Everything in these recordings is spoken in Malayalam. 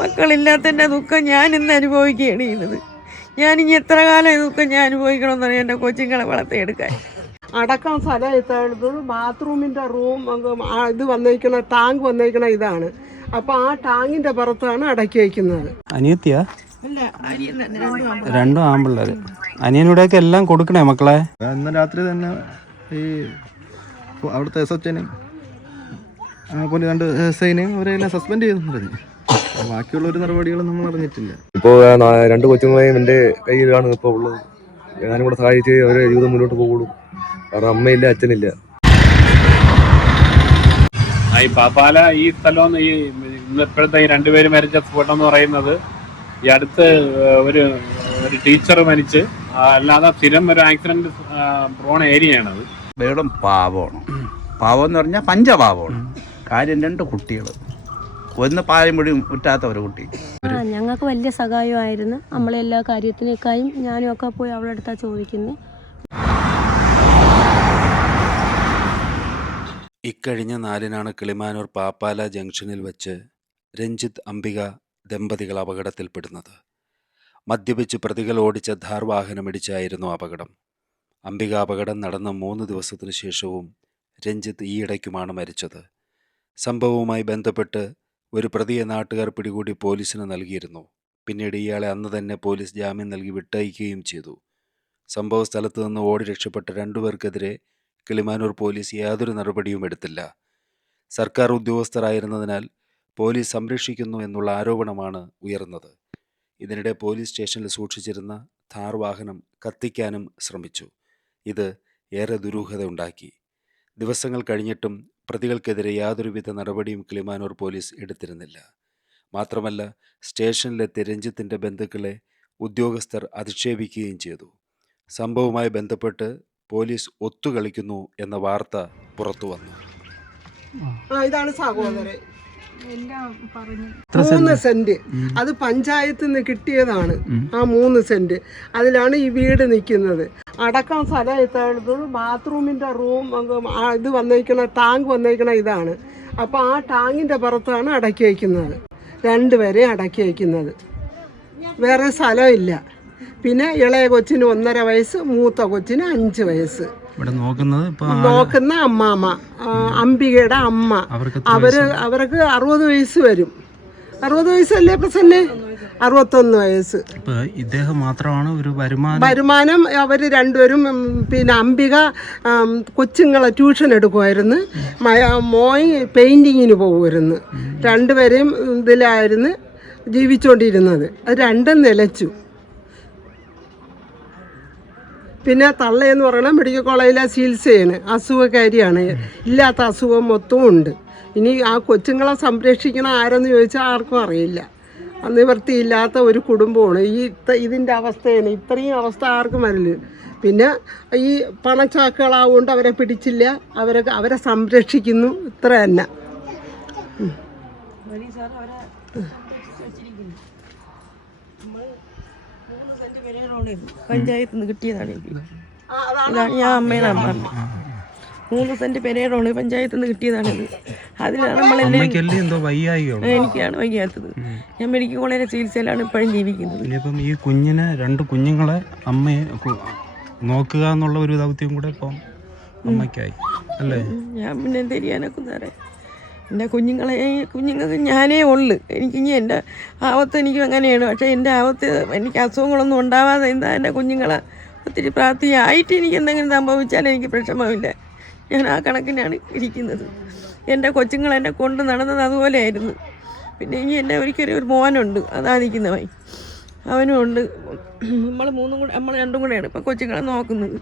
മക്കളില്ലാത്തതിൻ്റെ ദുഃഖം ഞാൻ ഇന്ന് അനുഭവിക്കുകയാണ് ചെയ്യുന്നത്. ഞാനിനി എത്ര കാലം ഈ ദുഃഖം ഞാൻ അനുഭവിക്കണമെന്നറിയാം എൻ്റെ കൊച്ചുങ്ങളെ വളർത്തിയെടുക്കാൻ. അടക്കം സ്ഥലം എത്താത്തത് ബാത്റൂമിൻ്റെ റൂം ഇത് വന്നേക്കണ ടാങ്ക് വന്നേക്കണ ഇതാണ്. അപ്പോൾ ആ ടാങ്കിൻ്റെ പുറത്താണ് അടക്കി വയ്ക്കുന്നത്. അനിയത്തിയാ? രണ്ടും ആമ്പിള്ളേര്. അനിയനുടെയൊക്കെ എല്ലാം കൊടുക്കണേ മക്കളെ. ഇന്ന് രാത്രി തന്നെ ഈ അവിടുത്തെ SHനെയും പോലെ 2 SIനെയും അവരെല്ലാം സസ്പെൻഡ് ചെയ്തെന്ന് പറഞ്ഞു. ബാക്കിയുള്ള ഒരു നടപടികളും നമ്മൾ അറിഞ്ഞിട്ടില്ല. ഇപ്പോൾ 2 കൊച്ചുങ്ങളെയും എൻ്റെ കയ്യിലാണ് ഇപ്പോൾ ഉള്ളത്. ഞാനും കൂടെ സഹായിച്ച് അവരെ ജീവിതം മുന്നോട്ട് പോകുള്ളൂ. കാരണം അമ്മയില്ല, അച്ഛനില്ല. ഈ പാപ്പാല ഈ സ്ഥലം ഈ ഇപ്പോഴത്തെ ഈ 2 പേര് മരിച്ച സ്ഫോടനം എന്ന് പറയുന്നത് ഈ അടുത്ത് ഒരു ടീച്ചർ മരിച്ച് അല്ലാതെ സ്ഥിരം ഒരു ആക്സിഡന്റ് പ്രോൺ ഏരിയയാണത്. വേടും പാവമാണ്. പാവം എന്ന് പറഞ്ഞാൽ പഞ്ചപാവമാണ്. കാര്യം 2 കുട്ടികൾ, ഒന്ന് പായം മുടി മുറ്റാത്ത ഒരു കുട്ടി. ഞങ്ങൾക്ക് വലിയ സഹായമായിരുന്നു. നമ്മളെല്ലാ കാര്യത്തിനേക്കായും ഞാനും ഒക്കെ പോയി അവളുടെ അടുത്താ ചോദിക്കുന്നത്. ഇക്കഴിഞ്ഞ 4-നാണ് കിളിമാനൂർ പാപ്പാല ജംഗ്ഷനിൽ വെച്ച് രഞ്ജിത്ത് അംബിക ദമ്പതികൾ അപകടത്തിൽപ്പെടുന്നത്. മദ്യപിച്ച് പ്രതികൾ ഓടിച്ച ധാർ വാഹനമിടിച്ചായിരുന്നു അപകടം. അംബിക അപകടം നടന്ന 3 ദിവസത്തിനു ശേഷവും രഞ്ജിത്ത് ഈയിടയ്ക്കുമാണ് മരിച്ചത്. സംഭവവുമായി ബന്ധപ്പെട്ട് ഒരു പ്രതിയെ നാട്ടുകാർ പിടികൂടി പോലീസിന് നൽകിയിരുന്നു. പിന്നീട് ഇയാളെ അന്ന് തന്നെ പോലീസ് ജാമ്യം നൽകി വിട്ടയക്കുകയും ചെയ്തു. സംഭവ സ്ഥലത്ത് നിന്ന് ഓടി രക്ഷപ്പെട്ട 2 പേർക്കെതിരെ കിളിമാനൂർ പോലീസ് യാതൊരു നടപടിയും എടുത്തില്ല. സർക്കാർ ഉദ്യോഗസ്ഥരായിരുന്നതിനാൽ പോലീസ് സംരക്ഷിക്കുന്നു എന്നുള്ള ആരോപണമാണ് ഉയർന്നത്. ഇതിനിടെ പോലീസ് സ്റ്റേഷനിൽ സൂക്ഷിച്ചിരുന്ന ഥാർ വാഹനം കത്തിക്കാനും ശ്രമിച്ചു. ഇത് ഏറെ ദുരൂഹത ഉണ്ടാക്കി. ദിവസങ്ങൾ കഴിഞ്ഞിട്ടും പ്രതികൾക്കെതിരെ യാതൊരുവിധ നടപടിയും കിളിമാനൂർ പോലീസ് എടുത്തിരുന്നില്ല. മാത്രമല്ല, സ്റ്റേഷനിലെത്തിയ രഞ്ജിത്തിൻ്റെ ബന്ധുക്കളെ ഉദ്യോഗസ്ഥർ അധിക്ഷേപിക്കുകയും ചെയ്തു. സംഭവവുമായി ബന്ധപ്പെട്ട് പോലീസ് ഒത്തുകളിക്കുന്നു എന്ന വാർത്ത പുറത്തു വന്നു. ഇതാണ് സഹോദരൻ. 3 സെന്റ് അത് പഞ്ചായത്തിൽ നിന്ന് കിട്ടിയതാണ്. ആ 3 സെന്റ് അതിലാണ് ഈ വീട് നിൽക്കുന്നത്. അടക്കം സ്ഥലം എത്താത്തത് ബാത്റൂമിൻ്റെ റൂം ഇത് വന്നേക്കണ ടാങ്ക് വന്നേക്കണ ഇതാണ്. അപ്പോൾ ആ ടാങ്കിൻ്റെ പുറത്താണ് അടക്കി വയ്ക്കുന്നത്. 2 പേരെ അടക്കി വയ്ക്കുന്നത്. വേറെ സ്ഥലമില്ല. പിന്നെ ഇളയ കൊച്ചിന് 1.5 വയസ്സ്, മൂത്ത കൊച്ചിന് 5 വയസ്സ്. നോക്കുന്ന അമ്മാമ്മ, അംബികയുടെ അമ്മ, അവർക്ക് 60 വയസ്സ് വരും. 60 വയസ്സല്ലേ പ്രസന്നെ? 61 വയസ്സ്. ഇദ്ദേഹം മാത്രമാണ് ഒരു വരുമാനം. അവർ 2 പേരും പിന്നെ അംബിക കൊച്ചുങ്ങളെ ട്യൂഷൻ എടുക്കുമായിരുന്നു. മോയ് പെയിൻറ്റിങ്ങിന് പോകുമായിരുന്നു. 2 പേരെയും ഇതിലായിരുന്നു ജീവിച്ചുകൊണ്ടിരുന്നത്. അത് 2 നിലച്ചു. പിന്നെ തള്ളയെന്ന് പറയുന്നത് മെഡിക്കൽ കോളേജിലെ ചികിത്സയാണ്. അസുഖക്കാരിയാണ്. ഇല്ലാത്ത അസുഖം മൊത്തവും ഉണ്ട്. ഇനി ആ കൊച്ചുങ്ങളെ സംരക്ഷിക്കണം ആരെന്ന് ചോദിച്ചാൽ ആർക്കും അറിയില്ല. നിവൃത്തിയില്ലാത്ത ഒരു കുടുംബമാണ്. ഇതിൻ്റെ അവസ്ഥയാണ്. ഇത്രയും അവസ്ഥ ആർക്കും വരില്ല. പിന്നെ ഈ പണച്ചാക്കുകളാവുകൊണ്ട് അവരെ പിടിച്ചില്ല. അവരെ സംരക്ഷിക്കുന്നു. ഇത്ര തന്നെ. പഞ്ചായത്തിൽ നിന്ന് കിട്ടിയതാണ് എനിക്ക്. ഇതാണ് ഞാൻ അമ്മയുടെ അമ്മ. 3 സെന്റ് പെരേടോണ് പഞ്ചായത്തിൽ നിന്ന് കിട്ടിയതാണിത്. അതിലാണ് നമ്മളെല്ലാം. എനിക്കാണ് വയ്യാത്തത്. ഞാൻ മെഡിക്കൽ കോളേജിലെ ചികിത്സയിലാണ് ഇപ്പോഴും ജീവിക്കുന്നത്. ഇപ്പം ഈ കുഞ്ഞിനെ 2 കുഞ്ഞുങ്ങളെ അമ്മയെ നോക്കുക എന്നുള്ള ഒരു ദൗത്യം കൂടെ ഇപ്പം അമ്മയ്ക്കായി അല്ലേ? ഞാൻ പിന്നെ എന്ത് ചെയ്യാനൊക്കെ സാറേ, എൻ്റെ കുഞ്ഞുങ്ങൾക്ക് ഞാനേ ഉള്ളു. എനിക്കിനി എൻ്റെ ആവത്ത് എനിക്ക് അങ്ങനെയാണ്. പക്ഷേ എൻ്റെ ആവത്ത് എനിക്ക് അസുഖങ്ങളൊന്നും ഉണ്ടാവാതെ എന്താ എൻ്റെ കുഞ്ഞുങ്ങളെ ഒത്തിരി പ്രാപ്തിയായിട്ട് എനിക്ക് എന്തെങ്കിലും സംഭവിച്ചാൽ എനിക്ക് പ്രശ്നമില്ല. ഞാൻ ആ കണക്കിനാണ് ഇരിക്കുന്നത്. എൻ്റെ കൊച്ചുങ്ങളെന്നെ കൊണ്ട് നടന്നത് അതുപോലെയായിരുന്നു. പിന്നെ ഇനി എൻ്റെ ഒരിക്കലും ഒരു മോനുണ്ട്, അതാ നിൽക്കുന്നവൻ. അവനും ഉണ്ട്. നമ്മൾ 2 കൂടെയാണ് ഇപ്പം കൊച്ചുങ്ങളെ നോക്കുന്നത്.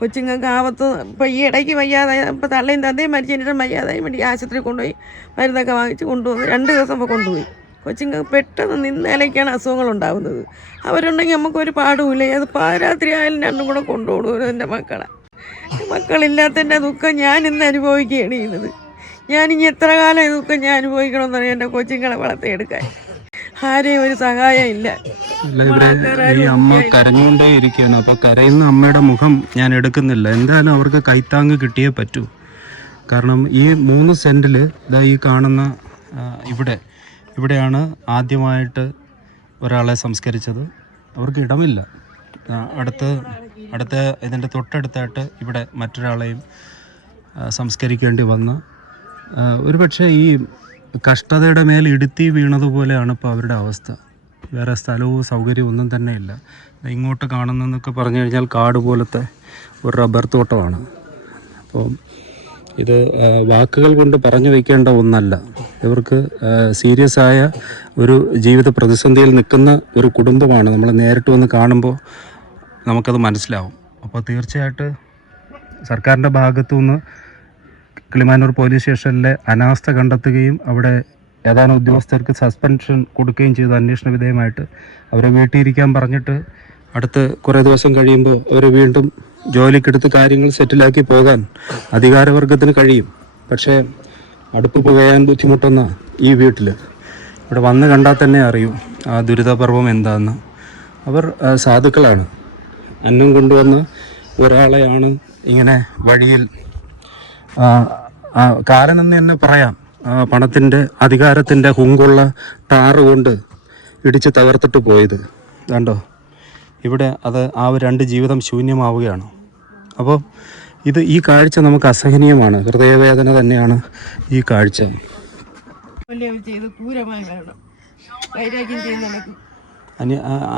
കൊച്ചുങ്ങൾക്ക് ആവത്ത് ഇപ്പം ഈ ഇടയ്ക്ക് വയ്യാതായി. ഇപ്പം തള്ളയും തന്തയും മരിച്ചതിന് വയ്യാതായി വേണ്ടി ആശുപത്രി കൊണ്ടുപോയി മരുന്നൊക്കെ വാങ്ങിച്ച് കൊണ്ടുവന്ന് 2 ദിവസം ഇപ്പോൾ കൊണ്ടുപോയി. കൊച്ചുങ്ങൾക്ക് പെട്ടെന്ന് നിന്നേലേക്കാണ് അസുഖങ്ങളുണ്ടാകുന്നത്. അവരുണ്ടെങ്കിൽ നമുക്കൊരു പാടുമില്ല. അത് പാതിരാത്രി ആയാലും 2 കൂടെ കൊണ്ടുപോകും എൻ്റെ മക്കളെ. മക്കളില്ലാത്തതിൻ്റെ ദുഃഖം ഞാൻ ഇന്ന് അനുഭവിക്കുകയാണ് ചെയ്യുന്നത്. ഞാനിനി എത്ര കാലം ഈ ദുഃഖം ഞാൻ അനുഭവിക്കണമെന്നറിയാം എൻ്റെ കൊച്ചുങ്ങളെ വളർത്തിയെടുക്കാൻ. ആരെയും ഒരു സഹായം ഇല്ല. ഈ അമ്മ കരഞ്ഞുകൊണ്ടേ ഇരിക്കുകയാണ്. അപ്പൊ കരയുന്ന അമ്മയുടെ മുഖം ഞാൻ എടുക്കുന്നില്ല. എന്തായാലും അവർക്ക് കൈത്താങ്ങ് കിട്ടിയേ പറ്റൂ. കാരണം ഈ 3 സെന്റില് ഈ കാണുന്ന ഇവിടെയാണ് ആദ്യമായിട്ട് ഒരാളെ സംസ്കരിച്ചത്. അവർക്ക് ഇടമില്ല. അടുത്ത ഇതിൻ്റെ തൊട്ടടുത്തായിട്ട് ഇവിടെ മറ്റൊരാളെയും സംസ്കരിക്കേണ്ടി വന്ന് ഒരുപക്ഷെ ഈ കഷ്ടതയുടെ മേൽ ഇടുത്തി വീണതുപോലെയാണ് ഇപ്പോൾ അവരുടെ അവസ്ഥ. വേറെ സ്ഥലവും സൗകര്യവും ഒന്നും തന്നെ ഇല്ല. ഇങ്ങോട്ട് കാണുന്നതെന്നൊക്കെ പറഞ്ഞു കഴിഞ്ഞാൽ കാട് പോലത്തെ ഒരു റബ്ബർ തോട്ടമാണ്. അപ്പോൾ ഇത് വാക്കുകൾ കൊണ്ട് പറഞ്ഞു വയ്ക്കേണ്ട ഒന്നല്ല. ഇവർക്ക് സീരിയസ് ആയ ഒരു ജീവിത പ്രതിസന്ധിയിൽ നിൽക്കുന്ന ഒരു കുടുംബമാണ്. നമ്മൾ നേരിട്ട് വന്ന് കാണുമ്പോൾ നമുക്കത് മനസ്സിലാവും. അപ്പോൾ തീർച്ചയായിട്ട് സർക്കാരിൻ്റെ ഭാഗത്തു നിന്ന് കിളിമാനൂർ പോലീസ് സ്റ്റേഷനിലെ അനാസ്ഥ കണ്ടെത്തുകയും അവിടെ ഏതാനും ഉദ്യോഗസ്ഥർക്ക് സസ്പെൻഷൻ കൊടുക്കുകയും ചെയ്തു. അന്വേഷണ വിധേയമായിട്ട് അവരെ വീട്ടിലിരിക്കാൻ പറഞ്ഞിട്ട് അടുത്ത് കുറേ ദിവസം കഴിയുമ്പോൾ അവർ വീണ്ടും ജോലിക്കെടുത്ത് കാര്യങ്ങൾ സെറ്റിലാക്കി പോകാൻ അധികാരവർഗത്തിന് കഴിയും. പക്ഷേ അടുപ്പ് പുകയാൻ ബുദ്ധിമുട്ടുന്ന ഈ വീട്ടിൽ ഇവിടെ വന്ന് കണ്ടാൽ തന്നെ അറിയും ആ ദുരിതപർവം എന്താണെന്ന്. അവർ സാധുക്കളാണ്. അന്നം കൊണ്ടുവന്ന ഒരാളെയാണ് ഇങ്ങനെ വഴിയിൽ കാലനെന്ന് തന്നെ പറയാം, പണത്തിൻ്റെ അധികാരത്തിൻ്റെ ഹുങ്കുള്ള ടാറ് കൊണ്ട് ഇടിച്ച് തകർത്തിട്ട് പോയത്. കണ്ടോ ഇവിടെ അത് ആ ഒരു 2 ജീവിതം ശൂന്യമാവുകയാണ്. അപ്പോൾ ഈ കാഴ്ച നമുക്ക് അസഹനീയമാണ്. ഹൃദയവേദന തന്നെയാണ് ഈ കാഴ്ച.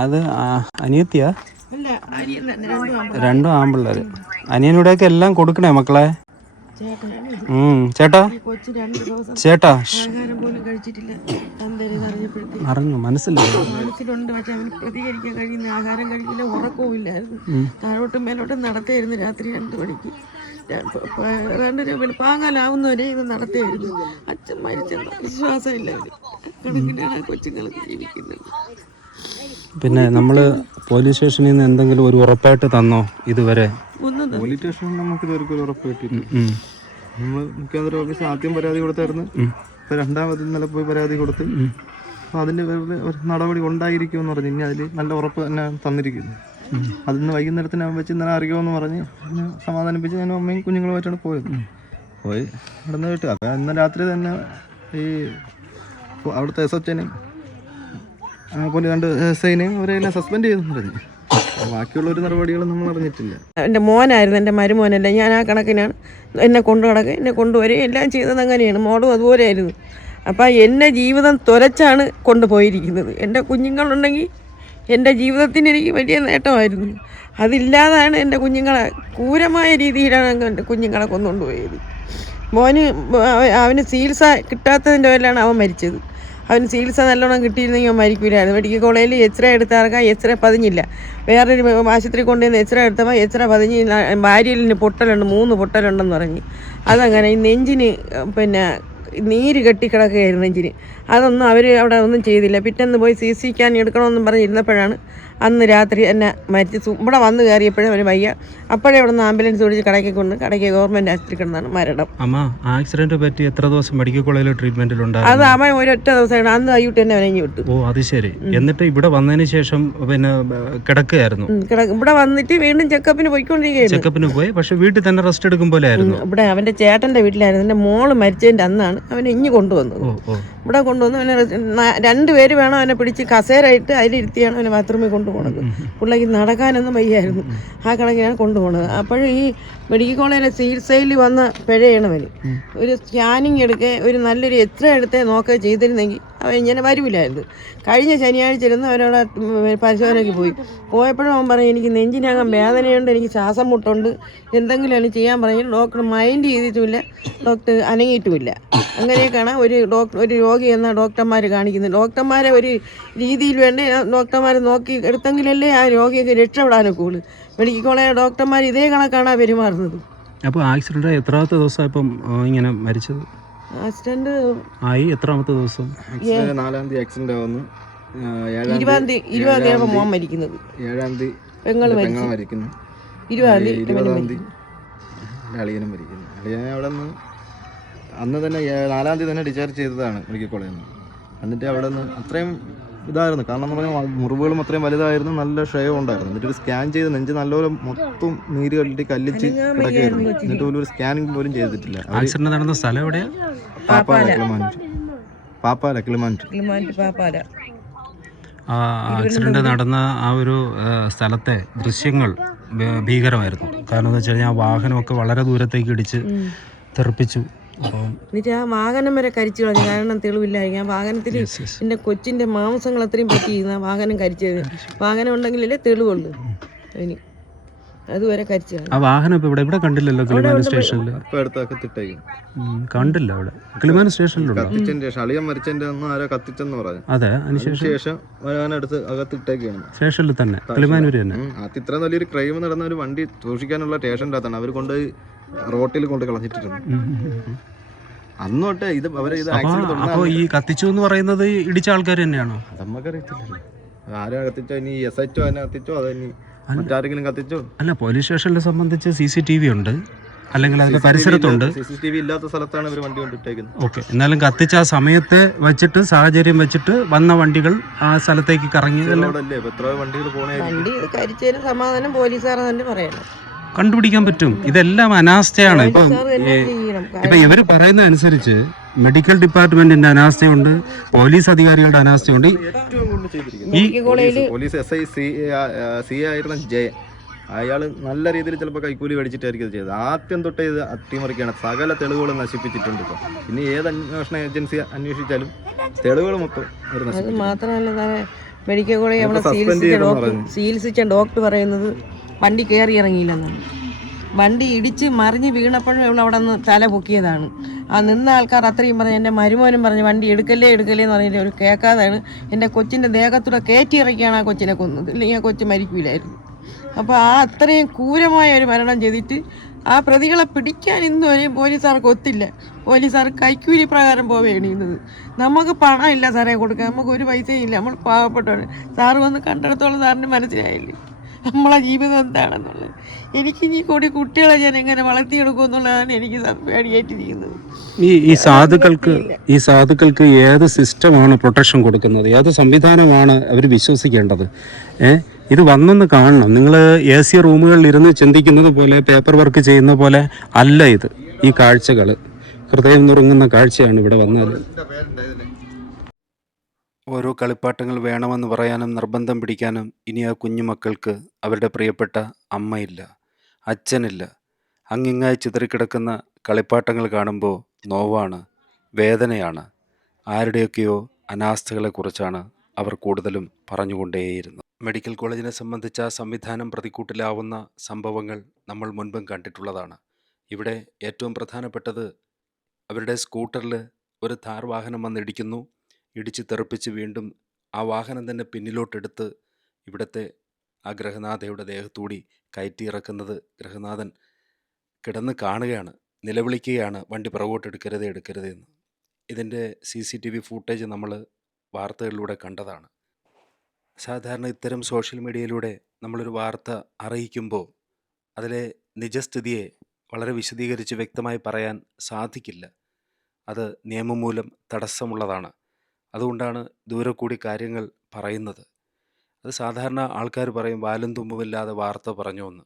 അത് അനിയത്തിയാ? 2 ആമ്പിള്ളേർ. അനിയനുടെയൊക്കെ എല്ലാം കൊടുക്കണേ മക്കളെ. ചേട്ടാ അറിഞ്ഞു മനസ്സിലുണ്ട്. പക്ഷെ അവന് പ്രതികരിക്കാൻ കഴിയുന്ന ആഹാരം കഴിക്കില്ല, ഉറക്കവും ഇല്ലായിരുന്നു. താഴോട്ടും മേലോട്ടും നടത്തിയായിരുന്നു. രാത്രി 2 മണിക്ക് 2 വെളുപ്പാങ്ങലാവുന്നവരെ ഇത് നടത്തിയായിരുന്നു. അച്ഛൻ മരിച്ചെന്ന വിശ്വാസമില്ല. കണക്കിനാണ് കൊച്ചുങ്ങൾ ജീവിക്കുന്നത്. പിന്നെ നമ്മൾ പോലീസ് സ്റ്റേഷനിൽ നിന്ന് എന്തെങ്കിലും ഒരു ഉറപ്പായിട്ട് തന്നോ ഇതുവരെ? പോലീസ് സ്റ്റേഷനിൽ നമുക്ക് ഇതുവരെ ഒരു ഉറപ്പ് കിട്ടിയിട്ടില്ല. നമ്മൾ മുഖ്യമന്ത്രി ഓഫീസിൽ ആദ്യം പരാതി കൊടുത്തായിരുന്നു. ഇപ്പോൾ 2ാമത് ഇന്നലെ പോയി പരാതി കൊടുത്ത് അപ്പോൾ അതിൻ്റെ ഒരു നടപടി ഉണ്ടായിരിക്കുമെന്ന് പറഞ്ഞു. ഇനി അതിൽ നല്ല ഉറപ്പ് തന്നെ തന്നിരിക്കുന്നു. അതിന്ന് വൈകുന്നേരത്തിനാകുമ്പോൾ വെച്ച് ഇന്നലെ അറിയുമെന്ന് പറഞ്ഞ് സമാധാനിപ്പിച്ച് ഞാനും അമ്മയും കുഞ്ഞുങ്ങളുമായിട്ടാണ് പോയത്. പോയി നടന്ന് കേട്ടു. അപ്പോൾ ഇന്ന് രാത്രി തന്നെ ഈ അവിടുത്തെ SHനും പോലെ 2 SIനെയും അവരെല്ലാം സസ്പെൻഡ് ചെയ്തെന്ന് പറഞ്ഞു. ബാക്കിയുള്ള ഒരു നടപടികളും നമ്മൾ അറിഞ്ഞിട്ടില്ല. എൻ്റെ മോനായിരുന്നു, എൻ്റെ മരുമോനല്ല. ഞാൻ ആ കണക്കിനാണ് എന്നെ കൊണ്ടു നടക്കുക, എന്നെ കൊണ്ടുവരിക എല്ലാം ചെയ്തത് അങ്ങനെയാണ്. മോളും അതുപോലെ ആയിരുന്നു. അപ്പം എന്നെ ജീവിതം തുലച്ചാണ് കൊണ്ടുപോയിരിക്കുന്നത്. എൻ്റെ കുഞ്ഞുങ്ങളുണ്ടെങ്കിൽ എൻ്റെ ജീവിതത്തിന് എനിക്ക് വലിയ നേട്ടമായിരുന്നു. അതില്ലാതാണ് എൻ്റെ കുഞ്ഞുങ്ങളെ ക്രൂരമായ രീതിയിലാണ് എൻ്റെ കുഞ്ഞുങ്ങളെ കൊണ്ടുപോയത്. അവന് ചികിത്സ കിട്ടാത്തതിൻ്റെ പേരിലാണ് അവൻ മരിച്ചത്. അവന് ചികിത്സ നല്ലോണം കിട്ടിയിരുന്നെങ്കിൽ അവൻ മരിക്കില്ലായിരുന്നു. മെഡിക്കൽ കോളേജിൽ എക്സ്റേ എടുത്തിറക്കാൻ എക്സ്റേ പതിഞ്ഞില്ല. വേറൊരു ആശുപത്രി കൊണ്ടുവന്ന് എക്സ്റേ എടുത്തപ്പോൾ എക്സ്റേ പതിഞ്ഞ് ഭാര്യയിൽ പൊട്ടലുണ്ട്, 3 പൊട്ടലുണ്ടെന്ന് പറഞ്ഞ്. അതങ്ങനെ ഈ നെഞ്ചിന് പിന്നെ നീര് കെട്ടിക്കിടക്കുകയായിരുന്നു നെഞ്ചിന്. അതൊന്നും അവർ അവിടെ ഒന്നും ചെയ്തില്ല. പിറ്റേന്ന് പോയി CT സ്കാൻ എടുക്കണമെന്നും പറഞ്ഞിരുന്നപ്പോഴാണ് അന്ന് രാത്രി എന്നെ മരിച്ച്. ഇവിടെ വന്ന് കയറിയപ്പോഴേ അവർ വയ്യ. അപ്പോഴേ ഇവിടെ നിന്ന് ആംബുലൻസ് ഓടിച്ച് കടയ്ക്ക് ഗവൺമെൻറ് ആശുപത്രി കിടന്നാണ് മരണം. അമ്മ ആക്സിഡന്റ് പറ്റി എത്ര ദിവസം മെഡിക്കൽ കോളേജിൽ ട്രീറ്റ്മെന്റിലുണ്ടായിരുന്നു? അത് അവൻ ഒരൊറ്റ ദിവസമാണ്. അന്ന് അയ്യൂട്ട് തന്നെ അവനെ വിട്ടു. ഓ അത് ശരി. എന്നിട്ട് ഇവിടെ വന്നതിന് ശേഷം പിന്നെ കിടക്കുകയായിരുന്നു. ഇവിടെ വന്നിട്ട് വീണ്ടും ചെക്കപ്പിന് പോയിക്കൊണ്ടിരിക്കുകയായിരുന്നു. ചെക്കപ്പിന് പോയി, പക്ഷെ വീട്ടിൽ തന്നെ റെസ്റ്റ് എടുക്കും പോലെ ആയിരുന്നു. ഇവിടെ അവൻ്റെ ചേട്ടൻ്റെ വീട്ടിലായിരുന്നു. എൻ്റെ മോള് മരിച്ചതിൻ്റെ അന്നാണ് അവനെ ഇഞ്ഞ് കൊണ്ടുവന്നത്. ഇവിടെ കൊണ്ടുവന്ന് അവനെ 2 പേര് വേണം അവനെ പിടിച്ച് കസേരയിട്ട് അതിലിരുത്തിയാണ് അവനെ ബാത്റൂമിൽ കൊണ്ടുപോകുന്നത്. പിള്ളേക്ക് നടക്കാനൊന്നും വയ്യായിരുന്നു. ആ കണക്കിനാണ് കൊണ്ടുപോകുന്നത്. അപ്പോഴും ഈ മെഡിക്കൽ കോളേജിലെ ചികിത്സയിൽ വന്ന പിഴയണവന് ഒരു സ്കാനിങ് എടുക്കുക, ഒരു നല്ലൊരു എക്സ്റേ എടുത്തേ നോക്കുക ചെയ്തിരുന്നെങ്കിൽ അവൻ ഇങ്ങനെ വരില്ലായിരുന്നു. കഴിഞ്ഞ ശനിയാഴ്ച ഇരുന്ന് അവരവിടെ പരിശോധനയ്ക്ക് പോയപ്പോഴും അവൻ പറയും എനിക്ക് നെഞ്ചിനകം വേദനയുണ്ട്, എനിക്ക് ശ്വാസം മുട്ടുണ്ട്, എന്തെങ്കിലും അതിന് ചെയ്യാൻ പറയും. ഡോക്ടർ മൈൻഡ് ചെയ്തിട്ടുമില്ല, ഡോക്ടർ അനങ്ങിയിട്ടുമില്ല. അങ്ങനെയൊക്കെയാണ് ഒരു രോഗി എന്ന ഡോക്ടർമാർ കാണിക്കുന്നത്. ഡോക്ടർമാരെ ഒരു രീതിയിൽ വേണ്ടി ഡോക്ടർമാർ നോക്കി എടുത്തെങ്കിലല്ലേ ആ രോഗിയൊക്കെ രക്ഷപ്പെടാനൊക്കെ ഉള്ളൂ. മെഡിക്കൽ കോളേജ് ഡോക്ടർമാർ ഇതേ കണക്കാണ് പെരുമാറുന്നത്. അപ്പോൾ ആക്സിഡന്റ് എത്രാമത്തെ ദിവസം ഇപ്പം ഇങ്ങനെ മരിച്ചത്? ആക്സിഡന്റ് ആയി എത്രാമത്തെ ദിവസം? 4-ാം തീയതി ആക്സിഡന്റ് ആവുന്നു. 20-ാം തീയതി മോൻ മരിക്കുന്നത്. 7-ാം തീയതി പെങ്ങൾ മരിക്കുന്നു. 20-ാം തീയതി അളിയനും മരിക്കുന്നു. അളിയനെ അവിടെ നിന്ന് അന്ന് തന്നെ 4-ാം തീയതി തന്നെ ഡിസ്ചാർജ് ചെയ്തതാണ് മെഡിക്കൽ കോളേജിൽ നിന്ന്. എന്നിട്ട് അവിടെ നിന്ന് അത്രയും ഇതായിരുന്നു. കാരണം എന്ന് പറഞ്ഞാൽ മുറിവുകളും അത്രയും വലുതായിരുന്നു, നല്ല ക്ഷയം ഉണ്ടായിരുന്നു. എന്നിട്ട് ഒരു സ്കാൻ ചെയ്ത് നെഞ്ച് നല്ലപോലെ മൊത്തം നീര് കല്ലിട്ട് കല്ലിച്ച് കിടക്കുകയായിരുന്നു. എന്നിട്ട് പോലും ഒരു സ്കാനിങ് പോലും ചെയ്തിട്ടില്ല. ആക്സിഡന്റ് നടന്ന സ്ഥലം എവിടെയാ? പാപ്പാല കിളിമാനൂർ. പാപ്പാല കിളിമാനൂർ. കിളിമാനൂർ പാപ്പാല. ആ ആക്സിഡന്റ് നടന്ന ആ ഒരു സ്ഥലത്തെ ദൃശ്യങ്ങൾ ഭീകരമായിരുന്നു. കാരണം എന്ന് വെച്ച് കഴിഞ്ഞാൽ ആ വാഹനമൊക്കെ വളരെ ദൂരത്തേക്ക് ഇടിച്ച് തെറിപ്പിച്ചു. അപ്പം എന്നിട്ട് ആ വാഹനം വരെ കരിച്ചു കളഞ്ഞു. കാരണം തെളിവില്ലായിരിക്കും. ആ വാഹനത്തിൽ എൻ്റെ കൊച്ചിൻ്റെ മാംസങ്ങൾ അത്രയും പറ്റിയിരുന്ന വാഹനം കരിച്ചത്. വാഹനം ഉണ്ടെങ്കിലല്ലേ തെളിവുള്ളൂ. അതിന് അതുവരെ കരിച്ചു കളഞ്ഞു. ആ വാഹനം ഇപ്പോൾ ഇവിടെ കണ്ടില്ലല്ലോ കിളിമാനൂർ സ്റ്റേഷനിൽ. കണ്ടില്ല അവിടെ കിളിമാനൂർ സ്റ്റേഷനിലുണ്ടോ? അളിയൻ മരിച്ചതിന്റെ ഒന്നും ആരോ കത്തിച്ചെന്ന് പറഞ്ഞു. അതെ, അതിനുശേഷം വരാനടുത്ത് അകത്തിട്ടേക്കാണ് സ്റ്റേഷനിൽ തന്നെ, കിളിമാനൂർ തന്നെ. അത് ഇത്ര വലിയൊരു ക്രൈം നടന്ന ഒരു വണ്ടി സൂക്ഷിക്കാനുള്ള സ്റ്റേഷൻ്റെ അകത്താണ് അവർ കൊണ്ടുപോയി റോട്ടിൽ കൊണ്ട് കളഞ്ഞിട്ടുണ്ട്. അന്നോട്ടെ ഇത് അവരെ ഇത് ആക്സിഡന്റ്. അപ്പോൾ ഈ കത്തിച്ചു എന്ന് പറയുന്നത് ഇടിച്ച ആൾക്കാർ തന്നെയാണോ? അത് നമുക്കറിയത്തില്ലല്ലോ. ആരാ കത്തിച്ചോ? ഇനി SHO തന്നെ കത്തിച്ചോ അതോ ഇനി മറ്റാരെങ്കിലും കത്തിച്ചോ? അല്ല, പോലീസ് സ്റ്റേഷനിലെ സംബന്ധിച്ച് CCTV ഉണ്ട്, അല്ലെങ്കിൽ അതിന്റെ പരിസരത്തുണ്ട്. CCTV ഇല്ലാത്ത സ്ഥലത്താണ് ഇവർ വണ്ടി കൊണ്ടിട്ടേക്കുന്നത്. ഓക്കെ, എന്നാലും കത്തിച്ച ആ സമയത്ത് വെച്ചിട്ട് സാഹചര്യം വെച്ചിട്ട് വന്ന വണ്ടികൾ ആ സ്ഥലത്തേക്ക് കറങ്ങിയതല്ലേ? എത്രയോ വണ്ടികൾ പോണേ. വണ്ടി കരിച്ചതിന് സമാധാനം പോലീസുകാർ തന്നെ പറയണം. കണ്ടുപിടിക്കാൻ പറ്റും. ഇതെല്ലാം അനാസ്ഥയാണ്. ഇപ്പൊ ഇവര് പറയുന്ന അനുസരിച്ച് മെഡിക്കൽ ഡിപ്പാർട്ട്മെന്റിന്റെ അനാസ്ഥയുണ്ട്, പോലീസ് അധികാരികളുടെ അനാസ്ഥയുണ്ട്. പോലീസ് SI CA ആയിരുന്ന ജയ, അയാൾ നല്ല രീതിയിൽ ചിലപ്പോൾ കൈക്കൂലി മേടിച്ചിട്ടായിരിക്കും ഇത് ചെയ്തത്. ആദ്യം തൊട്ടേ ഇത് അട്ടിമറിക്കുകയാണ്. സകല തെളിവുകളും നശിപ്പിച്ചിട്ടുണ്ട്. ഇപ്പോൾ ഇനി ഏത് അന്വേഷണ ഏജൻസി അന്വേഷിച്ചാലും തെളിവുകൾ മൊത്തം അവർ നശിപ്പിച്ചു. അത് മാത്രമല്ല, മെഡിക്കൽ കോളേജ് അവിടെ ചികിത്സിച്ച ഡോക്ടർ പറയുന്നത് വണ്ടി കയറി ഇറങ്ങിയില്ലെന്നാണ്. വണ്ടി ഇടിച്ച് മറിഞ്ഞ് വീണപ്പോഴും ഇവിടെ അവിടെ നിന്ന് തല പൊക്കിയതാണ്. ആ നിന്ന ആൾക്കാർ അത്രയും പറഞ്ഞു. എൻ്റെ മരുമോനും പറഞ്ഞു വണ്ടി എടുക്കല്ലേ എന്ന് പറഞ്ഞിട്ട് ഒരു കേൾക്കാതാണ് എൻ്റെ കൊച്ചിൻ്റെ ദേഹത്തൂടെ കയറ്റി ഇറക്കിയാണ് ആ കൊച്ചിനെ കൊന്നത്. ഇല്ലെങ്കിൽ ആ കൊച്ചു മരിക്കില്ലായിരുന്നു. അപ്പോൾ ആ അത്രയും ക്രൂരമായ ഒരു മരണം ചെയ്തിട്ട് ആ പ്രതികളെ പിടിക്കാൻ ഇന്നുവരെയും പോലീസുകാർക്ക് ഒത്തില്ല. പോലീസുകാർ കൈക്കൂലി പ്രകാരം പോവുകയാണ് ചെയ്യുന്നത്. നമുക്ക് പണം ഇല്ല സാറേ കൊടുക്കാൻ, നമുക്ക് ഒരു പൈസയും ഇല്ല, നമ്മൾ പാവപ്പെട്ടവർ. സാറ് വന്ന് കണ്ടെടുത്തോളം സാറിന് മനസ്സിലായില്ലേ നമ്മളെ ജീവിതം എന്താണെന്നുള്ളത്. എനിക്കിനി കൂടി കുട്ടികളെ ഞാൻ എങ്ങനെ വളർത്തിയെടുക്കും എന്നുള്ളതാണ് എനിക്ക് പേടിയായിട്ടിരിക്കുന്നത്. ഈ സാധുക്കൾക്ക് ഏത് സിസ്റ്റമാണ് പ്രൊട്ടക്ഷൻ കൊടുക്കുന്നത്? ഏത് സംവിധാനമാണ് അവർ വിശ്വസിക്കേണ്ടത്? ഇത് വന്നൊന്ന് കാണണം. നിങ്ങൾ AC റൂമുകളിൽ ഇരുന്ന് ചിന്തിക്കുന്നത് പോലെ, പേപ്പർ വർക്ക് ചെയ്യുന്ന പോലെ അല്ല ഇത്. ഈ കാഴ്ചകൾ ഹൃദയം നുറുങ്ങുന്ന കാഴ്ചയാണ് ഇവിടെ വന്നാൽ. ഓരോ കളിപ്പാട്ടങ്ങൾ വേണമെന്ന് പറയാനും നിർബന്ധം പിടിക്കാനും ഇനി ആ കുഞ്ഞുമക്കൾക്ക് അവരുടെ പ്രിയപ്പെട്ട അമ്മയില്ല, അച്ഛനില്ല. അങ്ങിങ്ങായി ചിതറിക്കിടക്കുന്ന കളിപ്പാട്ടങ്ങൾ കാണുമ്പോൾ നോവാണ്, വേദനയാണ്. ആരുടെയൊക്കെയോ അനാസ്ഥകളെക്കുറിച്ചാണ് അവർ കൂടുതലും പറഞ്ഞുകൊണ്ടേയിരുന്നത്. മെഡിക്കൽ കോളേജിനെ സംബന്ധിച്ച സംവിധാനം പ്രതിക്കൂട്ടിലാവുന്ന സംഭവങ്ങൾ നമ്മൾ മുൻപും കണ്ടിട്ടുള്ളതാണ്. ഇവിടെ ഏറ്റവും പ്രധാനപ്പെട്ടത് അവരുടെ സ്കൂട്ടറിൽ ഒരു ഥാർ വാഹനം വന്നിടിക്കുന്നു. ഇടിച്ച് തെറിപ്പിച്ച് വീണ്ടും ആ വാഹനം തന്നെ പിന്നിലോട്ടെടുത്ത് ഇവിടുത്തെ ആ ഗൃഹനാഥയുടെ ദേഹത്തൂടി കയറ്റി ഇറക്കുന്നത് ഗൃഹനാഥൻ കിടന്ന് കാണുകയാണ്, നിലവിളിക്കുകയാണ്, വണ്ടി പുറകോട്ടെടുക്കരുതേ എന്ന്. ഇതിൻ്റെ CCTV ഫൂട്ടേജ് നമ്മൾ വാർത്തകളിലൂടെ കണ്ടതാണ്. സാധാരണ ഇത്തരം സോഷ്യൽ മീഡിയയിലൂടെ നമ്മളൊരു വാർത്ത അറിയിക്കുമ്പോൾ അതിലെ നിജസ്ഥിതിയെ വളരെ വിശദീകരിച്ച് വ്യക്തമായി പറയാൻ സാധിക്കില്ല. അത് നിയമം മൂലം തടസ്സമുള്ളതാണ്. അതുകൊണ്ടാണ് ദൂരെ കൂടി കാര്യങ്ങൾ പറയുന്നത്. അത് സാധാരണ ആൾക്കാർ പറയും വാലും തുമ്പുമില്ലാതെ വാർത്ത പറഞ്ഞു എന്ന്.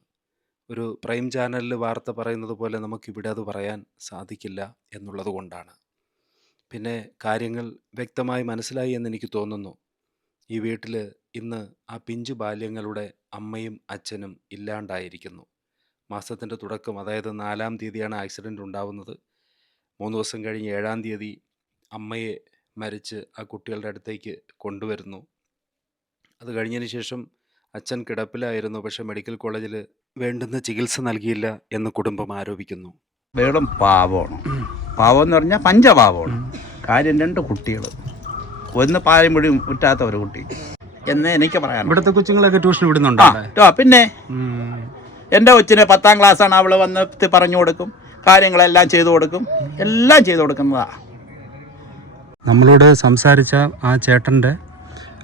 ഒരു പ്രൈം ചാനലിൽ വാർത്ത പറയുന്നത് പോലെ നമുക്കിവിടെ അത് പറയാൻ സാധിക്കില്ല എന്നുള്ളത് കൊണ്ടാണ്. പിന്നെ കാര്യങ്ങൾ വ്യക്തമായി മനസ്സിലായി എന്നെനിക്ക് തോന്നുന്നു. ഈ വീട്ടിൽ ഇന്ന് ആ പിഞ്ചു ബാല്യങ്ങളുടെ അമ്മയും അച്ഛനും ഇല്ലാണ്ടായിരിക്കുന്നു. മാസത്തിൻ്റെ തുടക്കം, അതായത് 4-ാം തീയതിയാണ് ആക്സിഡൻ്റ് ഉണ്ടാവുന്നത്. 3 ദിവസം കഴിഞ്ഞ് 7-ാം തീയതി അമ്മയെ മരിച്ച് ആ കുട്ടികളുടെ അടുത്തേക്ക് കൊണ്ടുവരുന്നു. അത് കഴിഞ്ഞതിന് ശേഷം അച്ഛൻ കിടപ്പിലായിരുന്നു, പക്ഷെ മെഡിക്കൽ കോളേജിൽ വേണ്ടുന്ന ചികിത്സ നൽകിയില്ല എന്ന് കുടുംബം ആരോപിക്കുന്നു. വെറും പാവമാണ്. പാവം എന്ന് പറഞ്ഞാൽ പഞ്ചപാവമാണ്. കാര്യം 2 കുട്ടികൾ, ഒന്ന് പായം മുടി മുറ്റാത്ത ഒരു കുട്ടി എന്ന് എനിക്ക് പറയാൻ. ഇവിടുത്തെ കൊച്ചുങ്ങളൊക്കെ ട്യൂഷൻ വിടുന്നുണ്ടോ? പിന്നെ എൻ്റെ കൊച്ചിന് 10-ാം ക്ലാസ്സാണ്. അവൾ വന്ന് പറഞ്ഞു കൊടുക്കും, കാര്യങ്ങളെല്ലാം ചെയ്തു കൊടുക്കും, എല്ലാം ചെയ്തു കൊടുക്കുന്നതാണ്. നമ്മളോട് സംസാരിച്ച ആ ചേട്ടൻ്റെ,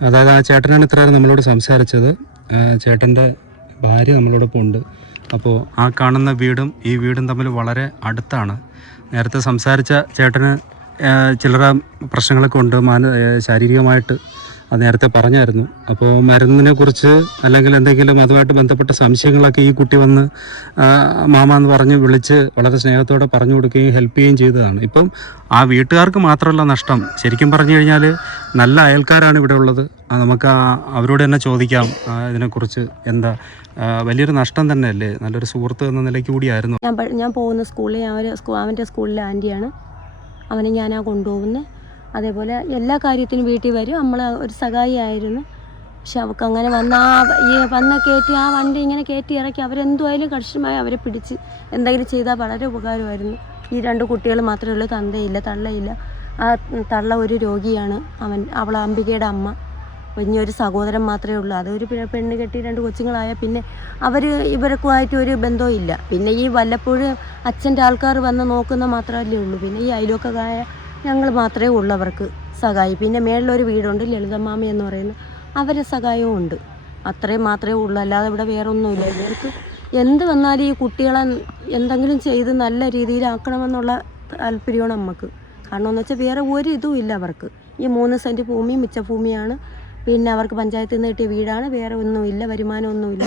അതായത് ആ ചേട്ടനാണ് ഇത്രയും നമ്മളോട് സംസാരിച്ചത്. ചേട്ടൻ്റെ ഭാര്യ നമ്മളോടൊപ്പം ഉണ്ട്. അപ്പോൾ ആ കാണുന്ന വീടും ഈ വീടും തമ്മിൽ വളരെ അടുത്താണ്. നേരത്തെ സംസാരിച്ച ചേട്ടന് ചില്ലറ പ്രശ്നങ്ങളൊക്കെ ഉണ്ട്, ശാരീരികമായിട്ട് അത് നേരത്തെ പറഞ്ഞായിരുന്നു. അപ്പോൾ മരുന്നിനെ കുറിച്ച് അല്ലെങ്കിൽ എന്തെങ്കിലും അതുമായിട്ട് ബന്ധപ്പെട്ട സംശയങ്ങളൊക്കെ ഈ കുട്ടി വന്ന് മാമ എന്ന് പറഞ്ഞ് വിളിച്ച് വളരെ സ്നേഹത്തോടെ പറഞ്ഞു കൊടുക്കുകയും ഹെൽപ്പ് ചെയ്യുകയും ചെയ്തതാണ്. ഇപ്പം ആ വീട്ടുകാർക്ക് മാത്രമല്ല നഷ്ടം, ശരിക്കും പറഞ്ഞു കഴിഞ്ഞാൽ നല്ല അയൽക്കാരാണ് ഇവിടെ ഉള്ളത്. നമുക്ക് അവരോട് തന്നെ ചോദിക്കാം ഇതിനെക്കുറിച്ച് എന്താ. വലിയൊരു നഷ്ടം തന്നെയല്ലേ, നല്ലൊരു സുഹൃത്ത് എന്ന നിലയ്ക്ക് കൂടിയായിരുന്നു. ഞാൻ പോകുന്ന സ്കൂളിൽ അവൻ്റെ സ്കൂളിലെ ആൻറ്റിയാണ്, അവനെ ഞാനാ കൊണ്ടുപോകുന്നത്. അതേപോലെ എല്ലാ കാര്യത്തിനും വീട്ടിൽ വരും, നമ്മൾ ഒരു സഹായി ആയിരുന്നു. പക്ഷെ അവൾക്ക് അങ്ങനെ വന്ന കയറ്റി ആ വണ്ടി ഇങ്ങനെ കയറ്റി ഇറക്കി അവരെന്തുമായാലും കർശനമായി അവരെ പിടിച്ച് എന്തെങ്കിലും ചെയ്താൽ വളരെ ഉപകാരമായിരുന്നു. ഈ 2 കുട്ടികൾ മാത്രമേ ഉള്ളൂ, തന്തയില്ല തള്ളയില്ല. ആ തള്ള ഒരു രോഗിയാണ്, അവൾ അംബികയുടെ അമ്മ. ഇനിയൊരു സഹോദരൻ മാത്രമേ ഉള്ളൂ, അതൊരു പെണ്ണ് കെട്ടി 2 കൊച്ചുങ്ങളായ പിന്നെ ഇവർക്കുമായിട്ട് ഒരു ബന്ധവും ഇല്ല. പിന്നെ ഈ വല്ലപ്പോഴും അച്ഛൻ്റെ ആൾക്കാർ വന്ന് നോക്കുന്ന മാത്രമല്ലേ ഉള്ളൂ. പിന്നെ ഈ അയൽവക്കമായ ഞങ്ങൾ മാത്രമേ ഉള്ളൂ അവർക്ക് സഹായി. പിന്നെ മേളിലൊരു വീടുണ്ട്, ലളിതമാമ എന്ന് പറയുന്നത്, അവരെ സഹായവും ഉണ്ട്. അത്രയും മാത്രമേ ഉള്ളൂ, അല്ലാതെ ഇവിടെ വേറെ ഒന്നുമില്ല. ഇവർക്ക് എന്ത് വന്നാലും ഈ കുട്ടികളെ എന്തെങ്കിലും ചെയ്ത് നല്ല രീതിയിലാക്കണമെന്നുള്ള താല്പര്യമാണ് നമുക്ക്. കാരണം എന്ന് വെച്ചാൽ വേറെ ഒരു ഇതും ഇല്ല അവർക്ക്. ഈ 3 സെൻറ്റ് ഭൂമി മിച്ചഭൂമിയാണ്, പിന്നെ അവർക്ക് പഞ്ചായത്തിൽ നിന്ന് കിട്ടിയ വീടാണ്, വേറെ ഒന്നുമില്ല, വരുമാനമൊന്നുമില്ല.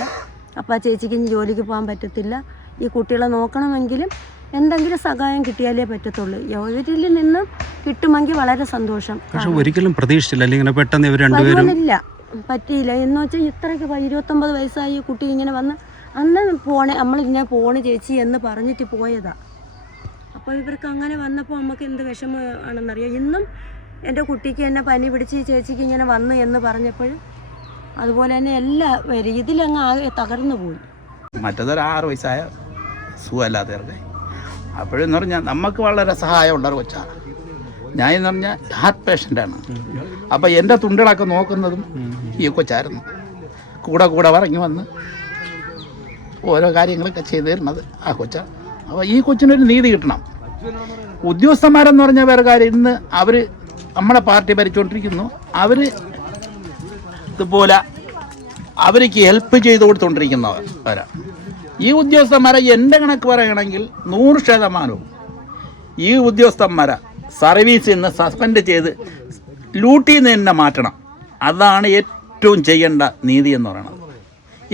അപ്പോൾ ആ ചേച്ചിക്ക് ജോലിക്ക് പോകാൻ പറ്റത്തില്ല. ഈ കുട്ടികളെ നോക്കണമെങ്കിലും എന്തെങ്കിലും സഹായം കിട്ടിയാലേ പറ്റത്തുള്ളൂ. ഇവരിൽ നിന്നും കിട്ടുമെങ്കിൽ വളരെ സന്തോഷം. പക്ഷെ ഒരിക്കലും പ്രതീക്ഷിച്ചില്ല ഇങ്ങനെ പെട്ടെന്ന് ഇവർ രണ്ടുപേരും പറ്റിയില്ല എന്ന് വെച്ചാൽ ഇത്രയ്ക്ക് 29 വയസ്സായി കുട്ടി ഇങ്ങനെ വന്ന് അന്ന് നമ്മളിങ്ങനെ പോണ് ചേച്ചി എന്ന് പറഞ്ഞിട്ട് പോയതാ. അപ്പോൾ ഇവർക്ക് അങ്ങനെ വന്നപ്പോൾ നമുക്ക് എന്ത് വിഷമമാണെന്നറിയാം. ഇന്നും എൻ്റെ കുട്ടിക്ക് എന്നെ പനി പിടിച്ച് ചേച്ചിക്ക് ഇങ്ങനെ വന്നു എന്ന് പറഞ്ഞപ്പോഴും അതുപോലെ തന്നെ എല്ലാവരും ഇതിലങ്ങ് ആകെ തകർന്നു പോയി. മറ്റേതൊരു 6 വയസ്സായ സുഖമല്ലാത്തവർക്ക് അപ്പോഴെന്ന് പറഞ്ഞാൽ നമുക്ക് വളരെ സഹായമുള്ള ഒരു കൊച്ചാണ്. ഞാൻ എന്ന് പറഞ്ഞാൽ ഹാർട്ട് പേഷ്യൻ്റാണ്. അപ്പോൾ എൻ്റെ തുണ്ടുകളൊക്കെ നോക്കുന്നതും ഈ കൊച്ചായിരുന്നു. കൂടെ പറഞ്ഞ് വന്ന് ഓരോ കാര്യങ്ങളൊക്കെ ചെയ്തു തരുന്നത് ആ കൊച്ചാണ്. അപ്പോൾ ഈ കൊച്ചിനൊരു നീതി കിട്ടണം. ഉദ്യോഗസ്ഥന്മാരെന്ന് പറഞ്ഞാൽ വേറെ കാര്യം, ഇന്ന് അവർ നമ്മളെ പാർട്ടി ഭരിച്ചുകൊണ്ടിരിക്കുന്നു, അവർ ഇതുപോലെ അവർക്ക് ഹെൽപ്പ് ചെയ്ത് കൊടുത്തുകൊണ്ടിരിക്കുന്നവരാണ് ഈ ഉദ്യോഗസ്ഥന്മാരെ. എൻ്റെ കണക്ക് പറയുകയാണെങ്കിൽ 100% ഈ ഉദ്യോഗസ്ഥന്മാരെ സർവീസിൽ നിന്ന് സസ്പെൻഡ് ചെയ്ത് ലൂട്ടിയിൽ നിന്ന് തന്നെ മാറ്റണം. അതാണ് ഏറ്റവും ചെയ്യേണ്ട നീതി എന്ന് പറയുന്നത്.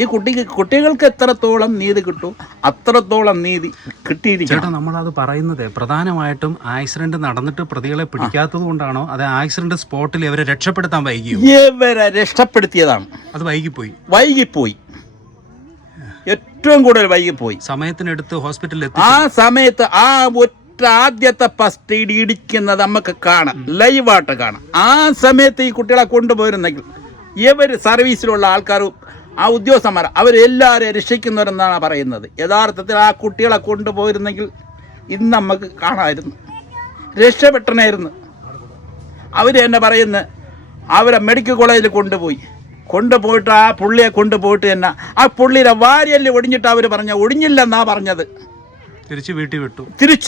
ഈ കുട്ടികൾക്ക് എത്രത്തോളം നീതി കിട്ടും അത്രത്തോളം നീതി കിട്ടിയിരിക്കും. ചേട്ടാ, നമ്മളത് പറയുന്നത് പ്രധാനമായിട്ടും ആക്സിഡന്റ് നടന്നിട്ട് പ്രതികളെ പിടിക്കാത്തത് കൊണ്ടാണോ, അത് ആക്സിഡന്റ് സ്പോട്ടിൽ ഇവരെ രക്ഷപ്പെടുത്താൻ വൈകിയോ? ഇവരെ രക്ഷപ്പെടുത്തിയതാണ്. അത് വൈകിപ്പോയി ഏറ്റവും കൂടുതൽ വൈകിപ്പോയി. സമയത്തിനെടുത്ത് ഹോസ്പിറ്റലിൽ എത്തി. ആ സമയത്ത് ആ ആദ്യത്തെ ഫസ്റ്റ് ഇടിക്കുന്നത് നമുക്ക് കാണാം, ലൈവായിട്ട് കാണാം. ആ സമയത്ത് ഈ കുട്ടികളെ കൊണ്ടുപോയിരുന്നെങ്കിൽ ഇവർ സർവീസിലുള്ള ആൾക്കാരും ആ ഉദ്യോഗസ്ഥന്മാർ അവരെല്ലാവരെയും രക്ഷിക്കുന്നവരെന്നാണ് പറയുന്നത്. യഥാർത്ഥത്തിൽ ആ കുട്ടികളെ കൊണ്ടുപോയിരുന്നെങ്കിൽ ഇന്ന് നമുക്ക് കാണാമായിരുന്നു, രക്ഷപ്പെട്ടനായിരുന്നു. അവർ തന്നെ പറയുന്നത് അവരെ മെഡിക്കൽ കോളേജിൽ കൊണ്ടുപോയിട്ട് ആ പുള്ളിയെ കൊണ്ടുപോയിട്ട് തന്നെ ആ പുള്ളിയുടെ വാരിയല്ലേ ഒടിഞ്ഞിട്ട് അവർ ഒടിഞ്ഞില്ലെന്നാ പറഞ്ഞത്. തിരിച്ചു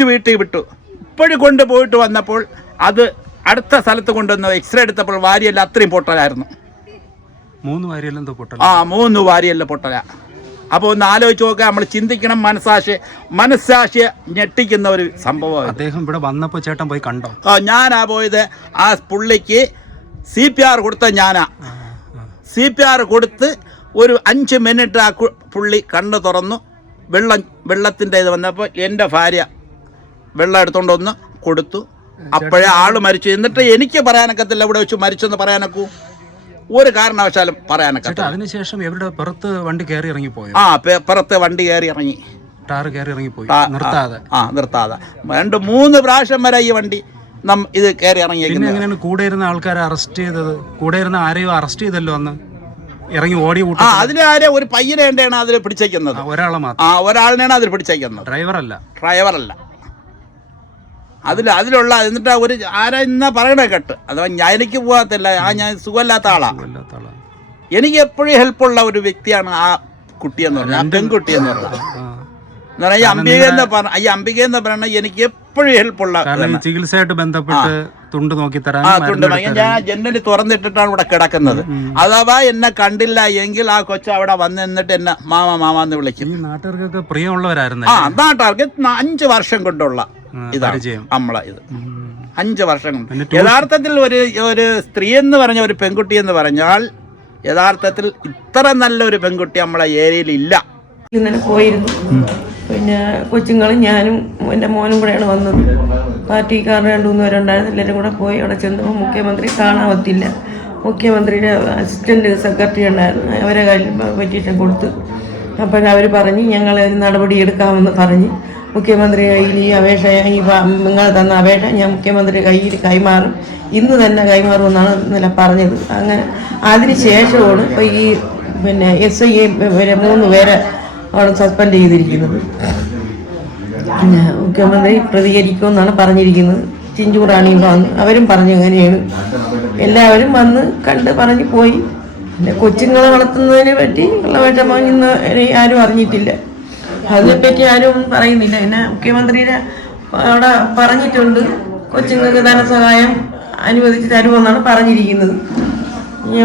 വീട്ടിൽ വിട്ടു. ഇപ്പോഴും കൊണ്ടുപോയിട്ട് വന്നപ്പോൾ അത് അടുത്ത സ്ഥലത്ത് കൊണ്ടുവന്ന് എക്സ്റേ എടുത്തപ്പോൾ വാരിയെല്ലാം അത്രയും പൊട്ടലായിരുന്നു. 3 വാരിയെല്ലാം പൊട്ടല. 3 വാരിയെല്ലാം പൊട്ടല. അപ്പോൾ ഒന്ന് ആലോചിച്ച് നോക്കുക, നമ്മൾ ചിന്തിക്കണം. മനസ്സാക്ഷിയെ ഞെട്ടിക്കുന്ന ഒരു സംഭവം. അദ്ദേഹം ഇവിടെ വന്നപ്പോൾ ചേട്ടൻ പോയി കണ്ടോ? ഞാനാ പോയത്. ആ പുള്ളിക്ക് CPR കൊടുത്ത ഞാനാ. CPR കൊടുത്ത് ഒരു 5 മിനിറ്റ് ആ പുള്ളി കണ്ണ് തുറന്നു. വെള്ളത്തിൻ്റെ ഇത് വന്നപ്പോൾ എൻ്റെ ഭാര്യ വെള്ളം എടുത്തുകൊണ്ട് വന്ന് കൊടുത്തു. അപ്പോഴേ ആൾ മരിച്ചു. എന്നിട്ട് എനിക്ക് പറയാനൊക്കത്തില്ല ഇവിടെ വെച്ച് മരിച്ചെന്ന് പറയാനൊക്കൂ, ഒരു കാരണവശാലും പറയാനൊക്കെ. അതിനുശേഷം എവിടെ പുറത്ത് വണ്ടി കയറി ഇറങ്ങിപ്പോയോ? പുറത്ത് വണ്ടി കയറി ഇറങ്ങി, ടാറ് കയറി ഇറങ്ങിപ്പോയി നിർത്താതെ. 2-3 പ്രാവശ്യം വരെ ഈ വണ്ടി ഇത് കയറി ഇറങ്ങി. പിന്നെ എങ്ങനെയാണ് കൂടെ ഇരുന്ന ആൾക്കാരെ അറസ്റ്റ് ചെയ്തത്? കൂടെ ഇരുന്ന ആരെയോ അറസ്റ്റ് ചെയ്തല്ലോ അന്ന്, ഇറങ്ങി ഓടി. അതിലാരെ ഒരു പയ്യനെ വേണ്ടിയാണ് അതിൽ പിടിച്ചേക്കുന്നത്. ഒരാളെ മാത്രം, ഒരാളിനെയാണ് അതിൽ പിടിച്ചേക്കുന്നത്. ഡ്രൈവറല്ല അതിലുള്ള. എന്നിട്ട് ഒരു ആരാ ഇന്നാ പറയണേ കേട്ട്, അഥവാ എനിക്ക് പോകാത്തില്ല, ഞാൻ സുഖമില്ലാത്ത ആളാണ്. എനിക്ക് എപ്പോഴും ഹെൽപ്പുള്ള ഒരു വ്യക്തിയാണ് ആ കുട്ടിയെന്ന് പറഞ്ഞാൽ, പെൺകുട്ടി എന്ന് പറഞ്ഞാൽ. ഈ അംബിക എന്ന് പറഞ്ഞാൽ എനിക്ക് എപ്പോഴും ഹെൽപ്പുള്ള. ചികിത്സയായിട്ട് ബന്ധപ്പെട്ട് തുണ്ട് നോക്കി തരാൻ ഞാൻ ജനല് തുറന്നിട്ടിട്ടാണ് ഇവിടെ കിടക്കുന്നത്. അഥവാ എന്നെ കണ്ടില്ല എങ്കിൽ ആ കൊച്ചു അവിടെ വന്ന് നിന്നിട്ട് എന്നെ മാമാന്ന് വിളിക്കും. നാട്ടുകാർക്കൊക്കെ പ്രിയമുള്ളവരായിരുന്നു. നാട്ടുകാർക്ക് 5 വർഷം കൊണ്ടുള്ള ഇതാണ് നമ്മളെ ഇത്. 5 വർഷം കൊണ്ട്. യഥാർത്ഥത്തിൽ ഒരു സ്ത്രീ എന്ന് പറഞ്ഞ ഒരു പെൺകുട്ടി എന്ന് പറഞ്ഞാൽ യഥാർത്ഥത്തിൽ ഇത്ര നല്ലൊരു പെൺകുട്ടി നമ്മളെ ഏരിയയിൽ ഇല്ല. ഇന്നലെ പോയിരുന്നു. പിന്നെ കൊച്ചുങ്ങളും ഞാനും എൻ്റെ മോനും കൂടെയാണ് വന്നത്. പാർട്ടിക്കാരുടെ 2-3 പേരുണ്ടായിരുന്നു. എല്ലാവരും കൂടെ പോയി. അവിടെ ചെന്നപ്പോൾ മുഖ്യമന്ത്രി കാണാവത്തില്ല. മുഖ്യമന്ത്രിയുടെ അസിസ്റ്റൻറ്റ് സെക്രട്ടറി ഉണ്ടായിരുന്നു. അവരെ കയ്യിൽ പെറ്റീഷൻ കൊടുത്ത് അപ്പോഴവർ പറഞ്ഞ് ഞങ്ങൾ നടപടി എടുക്കാമെന്ന് പറഞ്ഞ് മുഖ്യമന്ത്രി കയ്യിൽ ഈ അപേക്ഷ നിങ്ങൾ തന്ന അപേക്ഷ ഞാൻ മുഖ്യമന്ത്രി കയ്യിൽ കൈമാറും, ഇന്ന് തന്നെ കൈമാറുമെന്നാണ് ഇന്നലെ പറഞ്ഞത്. അങ്ങനെ അതിന് ശേഷമാണ് ഇപ്പോൾ ഈ പിന്നെ SI വരെ 3 പേരെ അവിടെ സസ്പെൻഡ് ചെയ്തിരിക്കുന്നത്. പിന്നെ മുഖ്യമന്ത്രി പ്രതികരിക്കുമെന്നാണ് പറഞ്ഞിരിക്കുന്നത്. ചിഞ്ചൂറാണിയും വന്ന് അവരും പറഞ്ഞു എങ്ങനെയാണ്, എല്ലാവരും വന്ന് കണ്ട് പറഞ്ഞ് പോയി. പിന്നെ കൊച്ചുങ്ങളെ വളർത്തുന്നതിനെ പറ്റി ഉള്ള വിഷമം ഇന്ന് ആരും അറിഞ്ഞിട്ടില്ല. അതിനെപ്പറ്റി ആരും പറയുന്നില്ല. പിന്നെ മുഖ്യമന്ത്രിയുടെ അവിടെ പറഞ്ഞിട്ടുണ്ട് കൊച്ചുങ്ങൾക്ക് ധനസഹായം അനുവദിച്ച് തരുമെന്നാണ് പറഞ്ഞിരിക്കുന്നത്.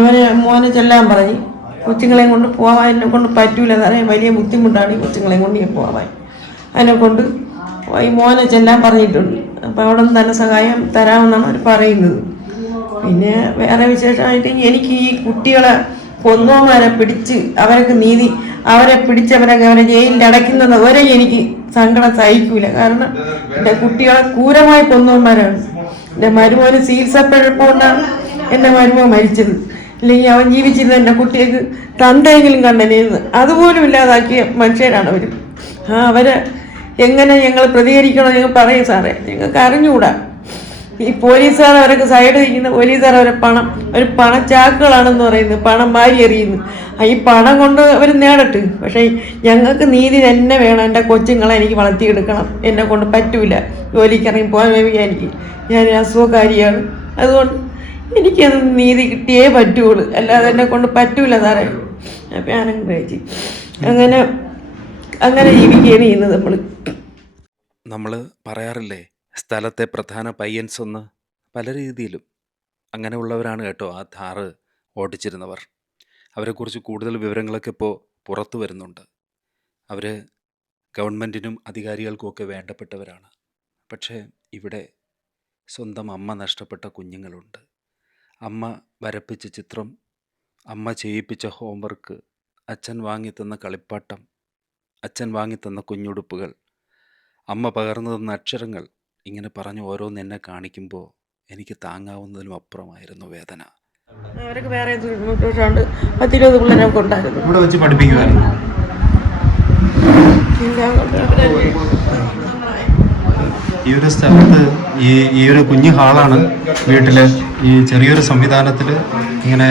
അവരെ മോനെ ചെല്ലാൻ പറഞ്ഞ് കൊച്ചുങ്ങളെയും കൊണ്ട് പോകാൻ എന്നെ കൊണ്ട് പറ്റൂല, എന്നറിയാൻ വലിയ ബുദ്ധിമുട്ടാണ് ഈ കൊച്ചുങ്ങളെയും കൊണ്ട് ഞാൻ പോകാൻ. അതിനെ കൊണ്ട് ഈ മോനെ ചെല്ലാൻ പറഞ്ഞിട്ടുണ്ട്. അപ്പോൾ അവിടെ നിന്ന് ധനസഹായം തരാമെന്നാണ് അവർ പറയുന്നത്. പിന്നെ വേറെ വിശേഷമായിട്ട് എനിക്ക് ഈ കുട്ടികളെ കൊന്നോമാരെ പിടിച്ച് അവർക്ക് നീതി, അവരെ പിടിച്ചവരൊക്കെ അവരെ ജയിലിൽ അടയ്ക്കുന്നത് വരെ എനിക്ക് സങ്കടം സഹിക്കൂല. കാരണം എൻ്റെ കുട്ടികളെ ക്രൂരമായി കൊന്നോന്മാരാണ്. എൻ്റെ മരുമോന് ചികിത്സപ്പെടുമ്പോണ്ടാണ് എൻ്റെ മരുമോൻ മരിച്ചത്. അല്ലെങ്കിൽ അവൻ ജീവിച്ചിരുന്ന എൻ്റെ കുട്ടികൾക്ക് തന്തയെങ്കിലും കണ്ടനെന്ന് അതുപോലും ഇല്ലാതാക്കിയ മനുഷ്യരാണ് അവർ. അവരെ എങ്ങനെ ഞങ്ങൾ പ്രതികരിക്കണോ ഞങ്ങൾ പറയും സാറേ, ഞങ്ങൾക്ക് അറിഞ്ഞുകൂടാ. ഈ പോലീസുകാർ അവരൊക്കെ സൈഡ് നിൽക്കുന്ന പോലീസുകാർ അവരെ ഒരു പണച്ചാക്കുകളാണെന്ന് പറയുന്നത്, പണം വാരി എറിയുന്നു. ഈ പണം കൊണ്ട് അവർ നേടട്ട്, പക്ഷേ ഞങ്ങൾക്ക് നീതി തന്നെ വേണം. എൻ്റെ കൊച്ചുങ്ങളെ എനിക്ക് വളർത്തിയെടുക്കണം, എന്നെ കൊണ്ട് പറ്റൂല. ജോലിക്കിറങ്ങി പോകാൻ എനിക്ക് ഞാൻ അസുഖക്കാരിയാണ്. അതുകൊണ്ട് എനിക്കത് നീതി കിട്ടിയേ പറ്റുള്ളൂ, അല്ലാതെ എന്നെ കൊണ്ട് പറ്റൂല സാറേ. അപ്പം ഞാനങ്ങ് കഴിച്ച് അങ്ങനെ ജീവിക്കുകയാണ് ചെയ്യുന്നത്. നമ്മൾ പറയാറില്ലേ, സ്ഥലത്തെ പ്രധാന പയ്യൻസ് ഒന്ന് പല രീതിയിലും അങ്ങനെയുള്ളവരാണ് കേട്ടോ ആ ഥാറ് ഓടിച്ചിരുന്നവർ. അവരെക്കുറിച്ച് കൂടുതൽ വിവരങ്ങളൊക്കെ ഇപ്പോൾ പുറത്തു വരുന്നുണ്ട്. അവർ ഗവൺമെൻറ്റിനും അധികാരികൾക്കുമൊക്കെ വേണ്ടപ്പെട്ടവരാണ്. പക്ഷേ ഇവിടെ സ്വന്തം അമ്മ നഷ്ടപ്പെട്ട കുഞ്ഞുങ്ങളുണ്ട്. അമ്മ വരപ്പിച്ച ചിത്രം, അമ്മ ചെയ്യിപ്പിച്ച ഹോംവർക്ക്, അച്ഛൻ വാങ്ങിത്തന്ന കളിപ്പാട്ടം, അച്ഛൻ വാങ്ങിത്തന്ന കുഞ്ഞുടുപ്പുകൾ, അമ്മ പകർന്നു തന്ന അക്ഷരങ്ങൾ, ഇങ്ങനെ പറഞ്ഞ് ഓരോന്ന് എന്നെ കാണിക്കുമ്പോൾ എനിക്ക് താങ്ങാവുന്നതിലും അപ്പുറമായിരുന്നു വേദന. അവർക്ക് വേറെ 10-20 പിള്ളേരൊക്കെ ഉണ്ടായിരുന്നു. ഇവിടെ വെച്ച് പഠിപ്പിക്കുമായിരുന്നു. ഈ ഒരു സ്ഥലത്ത് ഈ ഒരു കുഞ്ഞു ഹാളാണ് വീട്ടിൽ. ഈ ചെറിയൊരു സംവിധാനത്തിൽ ഇങ്ങനെ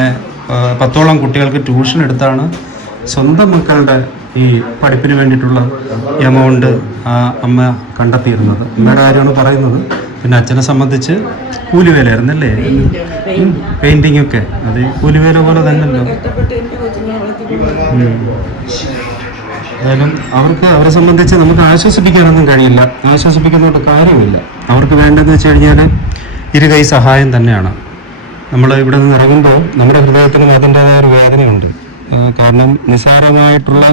10ഓളം കുട്ടികൾക്ക് ട്യൂഷൻ എടുത്താണ് സ്വന്തം മക്കളുടെ ഈ പഠിപ്പിന് വേണ്ടിയിട്ടുള്ള എമൗണ്ട് ആ അമ്മ കണ്ടെത്തിയിരുന്നത്. അമ്മയുടെ കാര്യമാണ് പറയുന്നത്. പിന്നെ അച്ഛനെ സംബന്ധിച്ച് കൂലിവേലയായിരുന്നു അല്ലേ, പെയിൻറ്റിങ് ഒക്കെ. അത് കൂലിവേല പോലെ തന്നെയല്ലോ. ഏതായാലും അവരെ സംബന്ധിച്ച് നമുക്ക് ആശ്വസിപ്പിക്കാനൊന്നും കഴിയില്ല, ആശ്വസിപ്പിക്കുന്നതുകൊണ്ട് കാര്യമില്ല. അവർക്ക് വേണ്ടതെന്ന് വെച്ച് കഴിഞ്ഞാൽ ഇരുകൈ സഹായം തന്നെയാണ്. നമ്മൾ ഇവിടെ നിന്ന് ഇറങ്ങുമ്പോൾ നമ്മുടെ ഹൃദയത്തിനും അതിൻ്റേതായ ഒരു വേദനയുണ്ട്. കാരണം നിസ്സാരമായിട്ടുള്ള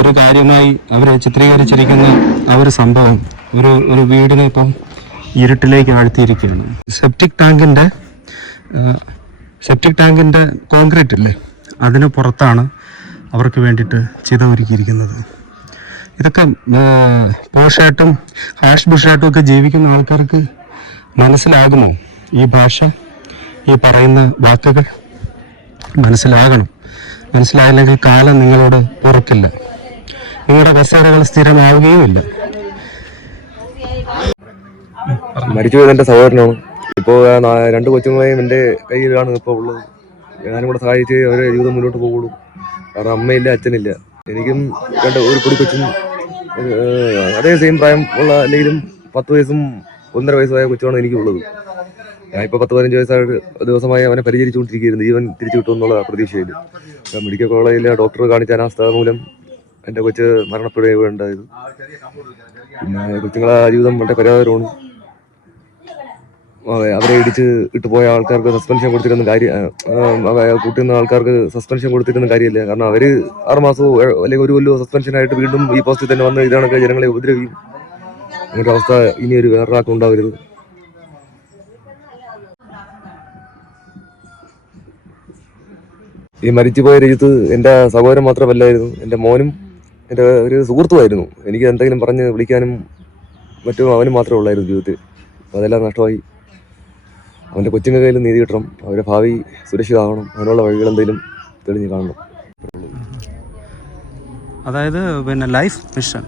ഒരു കാര്യമായി അവരെ ചിത്രീകരിച്ചിരിക്കുന്ന ആ ഒരു സംഭവം ഒരു വീടിനെ ഇപ്പം ഇരുട്ടിലേക്ക് ആഴ്ത്തിയിരിക്കുകയാണ്. സെപ്റ്റിക് ടാങ്കിൻ്റെ കോൺക്രീറ്റ് ഇല്ലേ, അതിന് പുറത്താണ് അവർക്ക് വേണ്ടിയിട്ട് ചിത ഒരുക്കിയിരിക്കുന്നത്. ഇതൊക്കെ പോഷായിട്ടും ഹാഷ് ബുഷായിട്ടും ഒക്കെ ജീവിക്കുന്ന ആൾക്കാർക്ക് മനസ്സിലാകുമോ ഈ ഭാഷ, ഈ പറയുന്ന വാക്കുകൾ? മനസ്സിലാകണം. മനസ്സിലായില്ലെങ്കിൽ കാലം നിങ്ങളോട് ഉറക്കില്ല, നിങ്ങളുടെ കസേരകൾ സ്ഥിരമാവുകയുമില്ല. മരിച്ചുപോയത് എൻ്റെ സഹോദരനാണ്. ഇപ്പോൾ 2 കൊച്ചുങ്ങളെയും എൻ്റെ കയ്യിലാണ് ഇപ്പോൾ ഉള്ളത്. ഞാനും കൂടെ സഹായിച്ച് അവരെ ജീവിതം മുന്നോട്ട് പോകുള്ളൂ. കാരണം അമ്മയില്ല, അച്ഛനില്ല. എനിക്കും ഒരു പൊടി കൊച്ചും അതേ സെയിം പ്രായം ഉള്ള, അല്ലെങ്കിലും 10 വയസ്സും 1.5 വയസ്സായ കൊച്ചുമാണ് എനിക്കുള്ളത്. ഞാനിപ്പോൾ 10-15 വയസ്സായിട്ട് ദിവസമായി അവനെ പരിചരിച്ചുകൊണ്ടിരിക്കുകയായിരുന്നു, ജീവൻ തിരിച്ചു കിട്ടുമെന്നുള്ള പ്രതീക്ഷയിൽ. മെഡിക്കൽ കോളേജിലെ ഡോക്ടറെ കാണിച്ച അനാസ്ഥ മൂലം എൻ്റെ കൊച്ച് മരണപ്പെടുകയാണ് ഉണ്ടായത്. പിന്നെ കൊച്ചുങ്ങളെ ജീവിതം വളരെ പരാതരമാണ്. അവരെ ഇട്ട് പോയ ആൾക്കാർക്ക് സസ്പെൻഷൻ കൊടുത്തിരുന്ന കൂട്ടുന്ന ആൾക്കാർക്ക് സസ്പെൻഷൻ കൊടുത്തിരുന്ന കാര്യമില്ല. കാരണം അവർ 6 മാസമോ അല്ലെങ്കിൽ 1 കൊല്ലമോ സസ്പെൻഷനായിട്ട് വീണ്ടും ഈ പോസ്റ്റിൽ തന്നെ വന്ന് ഇതാണൊക്കെ ജനങ്ങളെ ഉപദ്രവിക്കും. അങ്ങനത്തെ അവസ്ഥ ഇനി വേറൊരാൾക്കും ഉണ്ടാവരുത്. ഈ മരിച്ചുപോയ രഞ്ജിത്ത് എൻ്റെ സഹോദരൻ മാത്രമല്ലായിരുന്നു, എൻ്റെ മോനും എൻ്റെ ഒരു സുഹൃത്തുമായിരുന്നു. എനിക്ക് എന്തെങ്കിലും പറഞ്ഞ് വിളിക്കാനും മറ്റും അവനും മാത്രമേ ഉള്ളായിരുന്നു ജീവിതത്തിൽ. അപ്പോൾ അതെല്ലാം നഷ്ടമായി. അവൻ്റെ കൊച്ചുങ്ങളുടെ കയ്യിൽ നീതി കിട്ടണം, അവരുടെ ഭാവി സുരക്ഷിതമാകണം, അതിനുള്ള വഴികൾ എന്തെങ്കിലും തെളിഞ്ഞ് കാണണം. അതായത് പിന്നെ ലൈഫ് മിഷൻ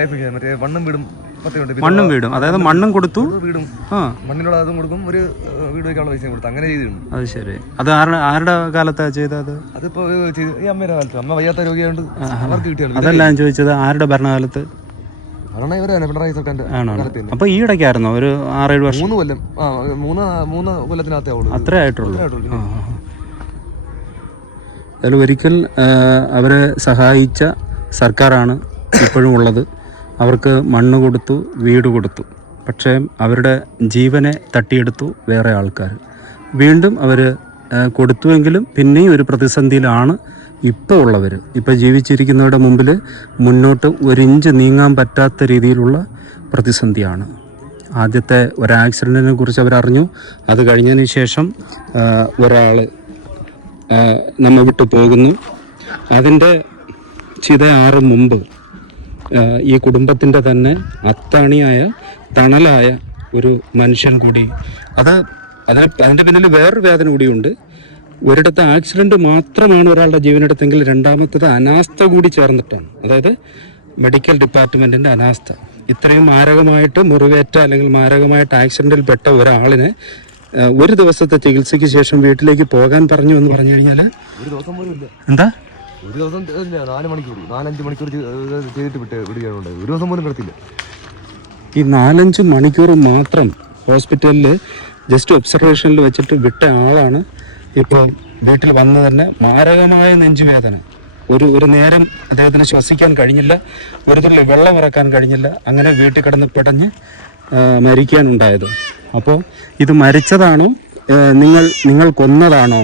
ലൈഫ് മറ്റേ മണ്ണും വീടും മണ്ണും വീടും, അതായത് മണ്ണും കൊടുത്തു, വീടും മണ്ണിനുള്ള അതും കൊടുക്കും, ഒരു വീട് വയ്ക്കാനുള്ള പൈസയും കൊടുത്തു, അങ്ങനെ ചെയ്തിട്ടുണ്ട്. അത് ശരി. അത് ആരുടെ കാലത്താണ് ചെയ്തത്? അതിപ്പോ ഈ അമ്മയുടെ കാലത്ത്, അമ്മ വയ്യാത്ത രോഗിയായോണ്ട് അവർക്ക് കിട്ടിയാണ്. അതല്ല ഞാൻ ചോദിച്ചത്, ആരുടെ ഭരണകാലത്ത്? ഭരണം ഇവരെ തന്നെ, പിണറായി സർക്കാരിന്റെ കാലത്ത് തന്നെ. അപ്പൊ ഈ ഇടയ്ക്കായിരുന്നോ ഒരു 6-7 വർഷം? 3 കൊല്ലം. മൂന്ന് കൊല്ലത്തിനകത്തേ ഉള്ളൂ. അത്രേ ആയിട്ടുള്ളൂ. അതിൽ ഒരിക്കൽ അവരെ സഹായിച്ച സർക്കാരാണ് ഇപ്പോഴും ഉള്ളത്. അവർക്ക് മണ്ണ് കൊടുത്തു, വീട് കൊടുത്തു. പക്ഷേ അവരുടെ ജീവനെ തട്ടിയെടുത്തു വേറെ ആൾക്കാർ. വീണ്ടും അവർ കൊടുത്തുവെങ്കിലും പിന്നെയും ഒരു പ്രതിസന്ധിയിലാണ് ഇപ്പോൾ ഉള്ളവർ. ഇപ്പോൾ ജീവിച്ചിരിക്കുന്നവരുടെ മുമ്പിൽ മുന്നോട്ട് 1 ഇഞ്ച് നീങ്ങാൻ പറ്റാത്ത രീതിയിലുള്ള പ്രതിസന്ധിയാണ്. ആദ്യത്തെ ഒരു ആക്സിഡൻറ്റിനെ കുറിച്ച് അവരറിഞ്ഞു. അത് കഴിഞ്ഞതിന് ശേഷം ഒരാൾ നമ്മെ വിട്ടു പോകുന്നു. അതിൻ്റെ ചിതയാറും മുമ്പ് ഈ കുടുംബത്തിൻ്റെ തന്നെ അത്താണിയായ തണലായ ഒരു മനുഷ്യൻ കൂടി, അതിൻ്റെ പിന്നിൽ വേറൊരു വേദന കൂടിയുണ്ട്. ഒരിടത്ത് ആക്സിഡൻറ്റ് മാത്രമാണ് ഒരാളുടെ ജീവനെടുത്തെങ്കിൽ രണ്ടാമത്തത് അനാസ്ഥ കൂടി ചേർന്നിട്ടാണ്. അതായത് മെഡിക്കൽ ഡിപ്പാർട്ട്മെൻറ്റിൻ്റെ അനാസ്ഥ. ഇത്രയും മാരകമായിട്ട് മുറിവേറ്റ അല്ലെങ്കിൽ മാരകമായിട്ട് ആക്സിഡൻറ്റിൽ പെട്ട ഒരാളിനെ ഒരു ദിവസത്തെ ചികിത്സയ്ക്ക് ശേഷം വീട്ടിലേക്ക് പോകാൻ പറഞ്ഞു എന്ന് പറഞ്ഞു കഴിഞ്ഞാൽ ഒരു ദിവസം പോലും ഇല്ല. എന്താ ഒരു ദിവസം ഇല്ല, 4-5 മണിക്കൂർ ചെയ്തിട്ട് വിടുകയാണ്. ഒരു ദിവസം പോലും കിടത്തില്ല. ഈ 4-5 മണിക്കൂർ മാത്രം ഹോസ്പിറ്റലിൽ ജസ്റ്റ് ഒബ്സർവേഷനിൽ വെച്ചിട്ട് വിട്ട ആളാണ് ഇപ്പോൾ വീട്ടിൽ വന്ന് തന്നെ മാരകമായ നെഞ്ചുവേദന. ഒരു നേരം അദ്ദേഹത്തിന് ശ്വസിക്കാൻ കഴിഞ്ഞില്ല, ഒരു തുള്ളി വെള്ളം ഇറക്കാൻ കഴിഞ്ഞില്ല. അങ്ങനെ വീട്ടിൽ കിടന്ന് പിടഞ്ഞ് മരിക്കാനുണ്ടായത്. അപ്പോൾ ഇത് മരിച്ചതാണോ, നിങ്ങൾ കൊന്നതാണോ?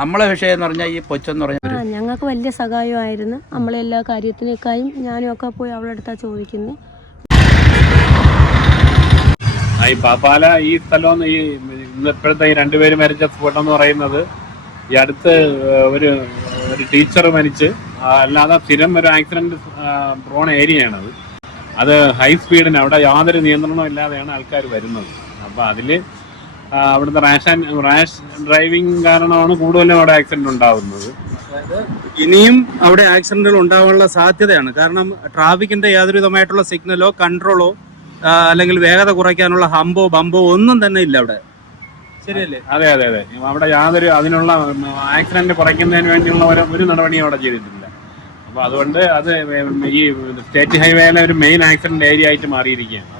നമ്മളെ വിഷയം എന്ന് പറഞ്ഞാൽ ഈ പൊച്ചെന്ന് പറഞ്ഞാൽ ഞങ്ങൾക്ക് വലിയ സഹായമായിരുന്നു. നമ്മളെല്ലാ കാര്യത്തിനേക്കായും ഞാനും ഒക്കെ പോയി അവളുടെ അടുത്താ ചോദിക്കുന്നത്. ഈ പാപ്പാല ഈ സ്ഥലം ഈ ഇപ്പോഴത്തെ ഈ 2 പേര് മരിച്ച സ്ഫോടനം എന്ന് പറയുന്നത് ഈ അടുത്ത് ഒരു ടീച്ചർ മരിച്ച്, അല്ലാതെ സ്ഥിരം ഒരു ആക്സിഡന്റ് പ്രോൺ ഏരിയയാണത്. അത് ഹൈ സ്പീഡിന് അവിടെ യാതൊരു നിയന്ത്രണവും ഇല്ലാതെയാണ് ആൾക്കാർ വരുന്നത്. അപ്പോൾ അതിൽ അവിടുത്തെ റാഷ് ഡ്രൈവിംഗ് കാരണമാണ് കൂടുതലും അവിടെ ആക്സിഡന്റ് ഉണ്ടാകുന്നത്. ഇനിയും അവിടെ ആക്സിഡന്റുകൾ ഉണ്ടാകാനുള്ള സാധ്യതയാണ്. കാരണം ട്രാഫിക്കിന്റെ യാതൊരുവിധമായിട്ടുള്ള സിഗ്നലോ കൺട്രോളോ അല്ലെങ്കിൽ വേഗത കുറയ്ക്കാനുള്ള ഹമ്പോ ബമ്പോ ഒന്നും തന്നെ ഇല്ല അവിടെ. ശരിയല്ലേ? അതെ. അവിടെ യാതൊരു അതിനുള്ള ആക്സിഡന്റ് കുറയ്ക്കുന്നതിന് വേണ്ടിയുള്ള ഒരു നടപടിയും അവിടെ ചെയ്തിട്ടില്ല. അപ്പോൾ അതുകൊണ്ട് അത് ഈ സ്റ്റേറ്റ് ഹൈവേയിലെ ഒരു മെയിൻ ആക്സിഡന്റ് ഏരിയ ആയിട്ട് മാറിയിരിക്കുകയാണ്.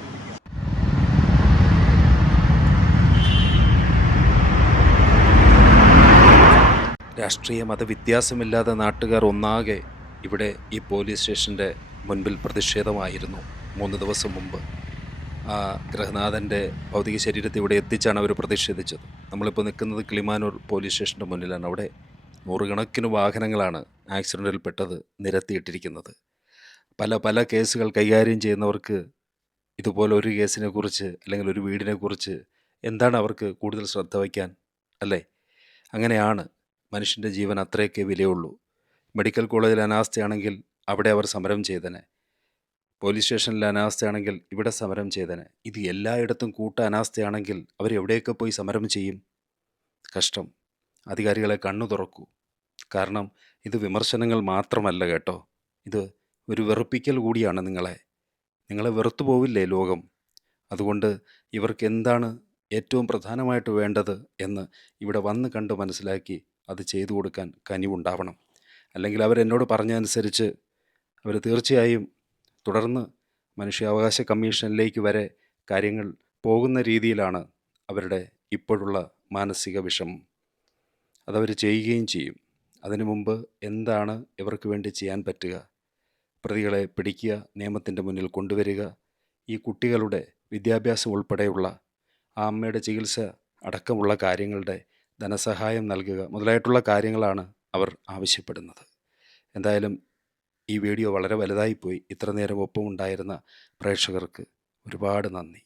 രാഷ്ട്രീയ മതവ്യത്യാസമില്ലാതെ നാട്ടുകാർ ഒന്നാകെ ഇവിടെ ഈ പോലീസ് സ്റ്റേഷൻ്റെ മുൻപിൽ പ്രതിഷേധമായിരുന്നു. 3 ദിവസം മുമ്പ് ആ ഗൃഹനാഥൻ്റെ ഭൗതിക ശരീരത്തെ ഇവിടെ എത്തിച്ചാണ് അവർ പ്രതിഷേധിച്ചത്. നമ്മളിപ്പോൾ നിൽക്കുന്നത് കിളിമാനൂർ പോലീസ് സ്റ്റേഷൻ്റെ മുന്നിലാണ്. അവിടെ 100 കണക്കിന് വാഹനങ്ങളാണ് ആക്സിഡൻറ്റിൽപ്പെട്ടത് നിരത്തിയിട്ടിരിക്കുന്നത്. പല കേസുകൾ കൈകാര്യം ചെയ്യുന്നവർക്ക് ഇതുപോലെ ഒരു കേസിനെക്കുറിച്ച് അല്ലെങ്കിൽ ഒരു വീടിനെക്കുറിച്ച് എന്താണ് അവർക്ക് കൂടുതൽ ശ്രദ്ധ വയ്ക്കാൻ, അല്ലേ? അങ്ങനെയാണ്. മനുഷ്യൻ്റെ ജീവൻ അത്രയൊക്കെ വിലയുള്ളൂ. മെഡിക്കൽ കോളേജിൽ അനാസ്ഥയാണെങ്കിൽ അവിടെ അവർ സമരം ചെയ്തനെ. പോലീസ് സ്റ്റേഷനിൽ അനാസ്ഥയാണെങ്കിൽ ഇവിടെ സമരം ചെയ്തനെ. ഇത് എല്ലായിടത്തും അനാസ്ഥയാണെങ്കിൽ അവരെവിടെയൊക്കെ പോയി സമരം ചെയ്യും? കഷ്ടം. അധികാരികളെ കണ്ണു തുറക്കൂ. കാരണം ഇത് വിമർശനങ്ങൾ മാത്രമല്ല കേട്ടോ, ഇത് ഒരു വെറുപ്പിക്കൽ കൂടിയാണ്. നിങ്ങളെ വെറുത്തു പോവില്ലേ ലോകം? അതുകൊണ്ട് ഇവർക്ക് എന്താണ് ഏറ്റവും പ്രധാനമായിട്ട് വേണ്ടത് എന്ന് ഇവിടെ വന്ന് കണ്ട് മനസ്സിലാക്കി അത് ചെയ്തു കൊടുക്കാൻ കനിവുണ്ടാവണം. അല്ലെങ്കിൽ അവരെന്നോട് പറഞ്ഞതനുസരിച്ച് അവർ തീർച്ചയായും തുടർന്ന് മനുഷ്യാവകാശ കമ്മീഷനിലേക്ക് വരെ കാര്യങ്ങൾ പോകുന്ന രീതിയിലാണ് അവരുടെ ഇപ്പോഴുള്ള മാനസിക വിഷമം. അതവർ ചെയ്യുകയും ചെയ്യും. അതിനു മുമ്പ് എന്താണ് ഇവർക്ക് വേണ്ടി ചെയ്യാൻ പറ്റുക? പ്രതികളെ പിടിക്കുക, നിയമത്തിൻ്റെ മുന്നിൽ കൊണ്ടുവരിക, ഈ കുട്ടികളുടെ വിദ്യാഭ്യാസം ഉൾപ്പെടെയുള്ള ആ അമ്മയുടെ ചികിത്സ അടക്കമുള്ള കാര്യങ്ങളുടെ ധനസഹായം നൽകുക മുതലായിട്ടുള്ള കാര്യങ്ങളാണ് അവർ ആവശ്യപ്പെടുന്നത്. എന്തായാലും ഈ വീഡിയോ വളരെ വലുതായിപ്പോയി. ഇത്ര നേരം ഒപ്പമുണ്ടായിരുന്ന പ്രേക്ഷകർക്ക് ഒരുപാട് നന്ദി.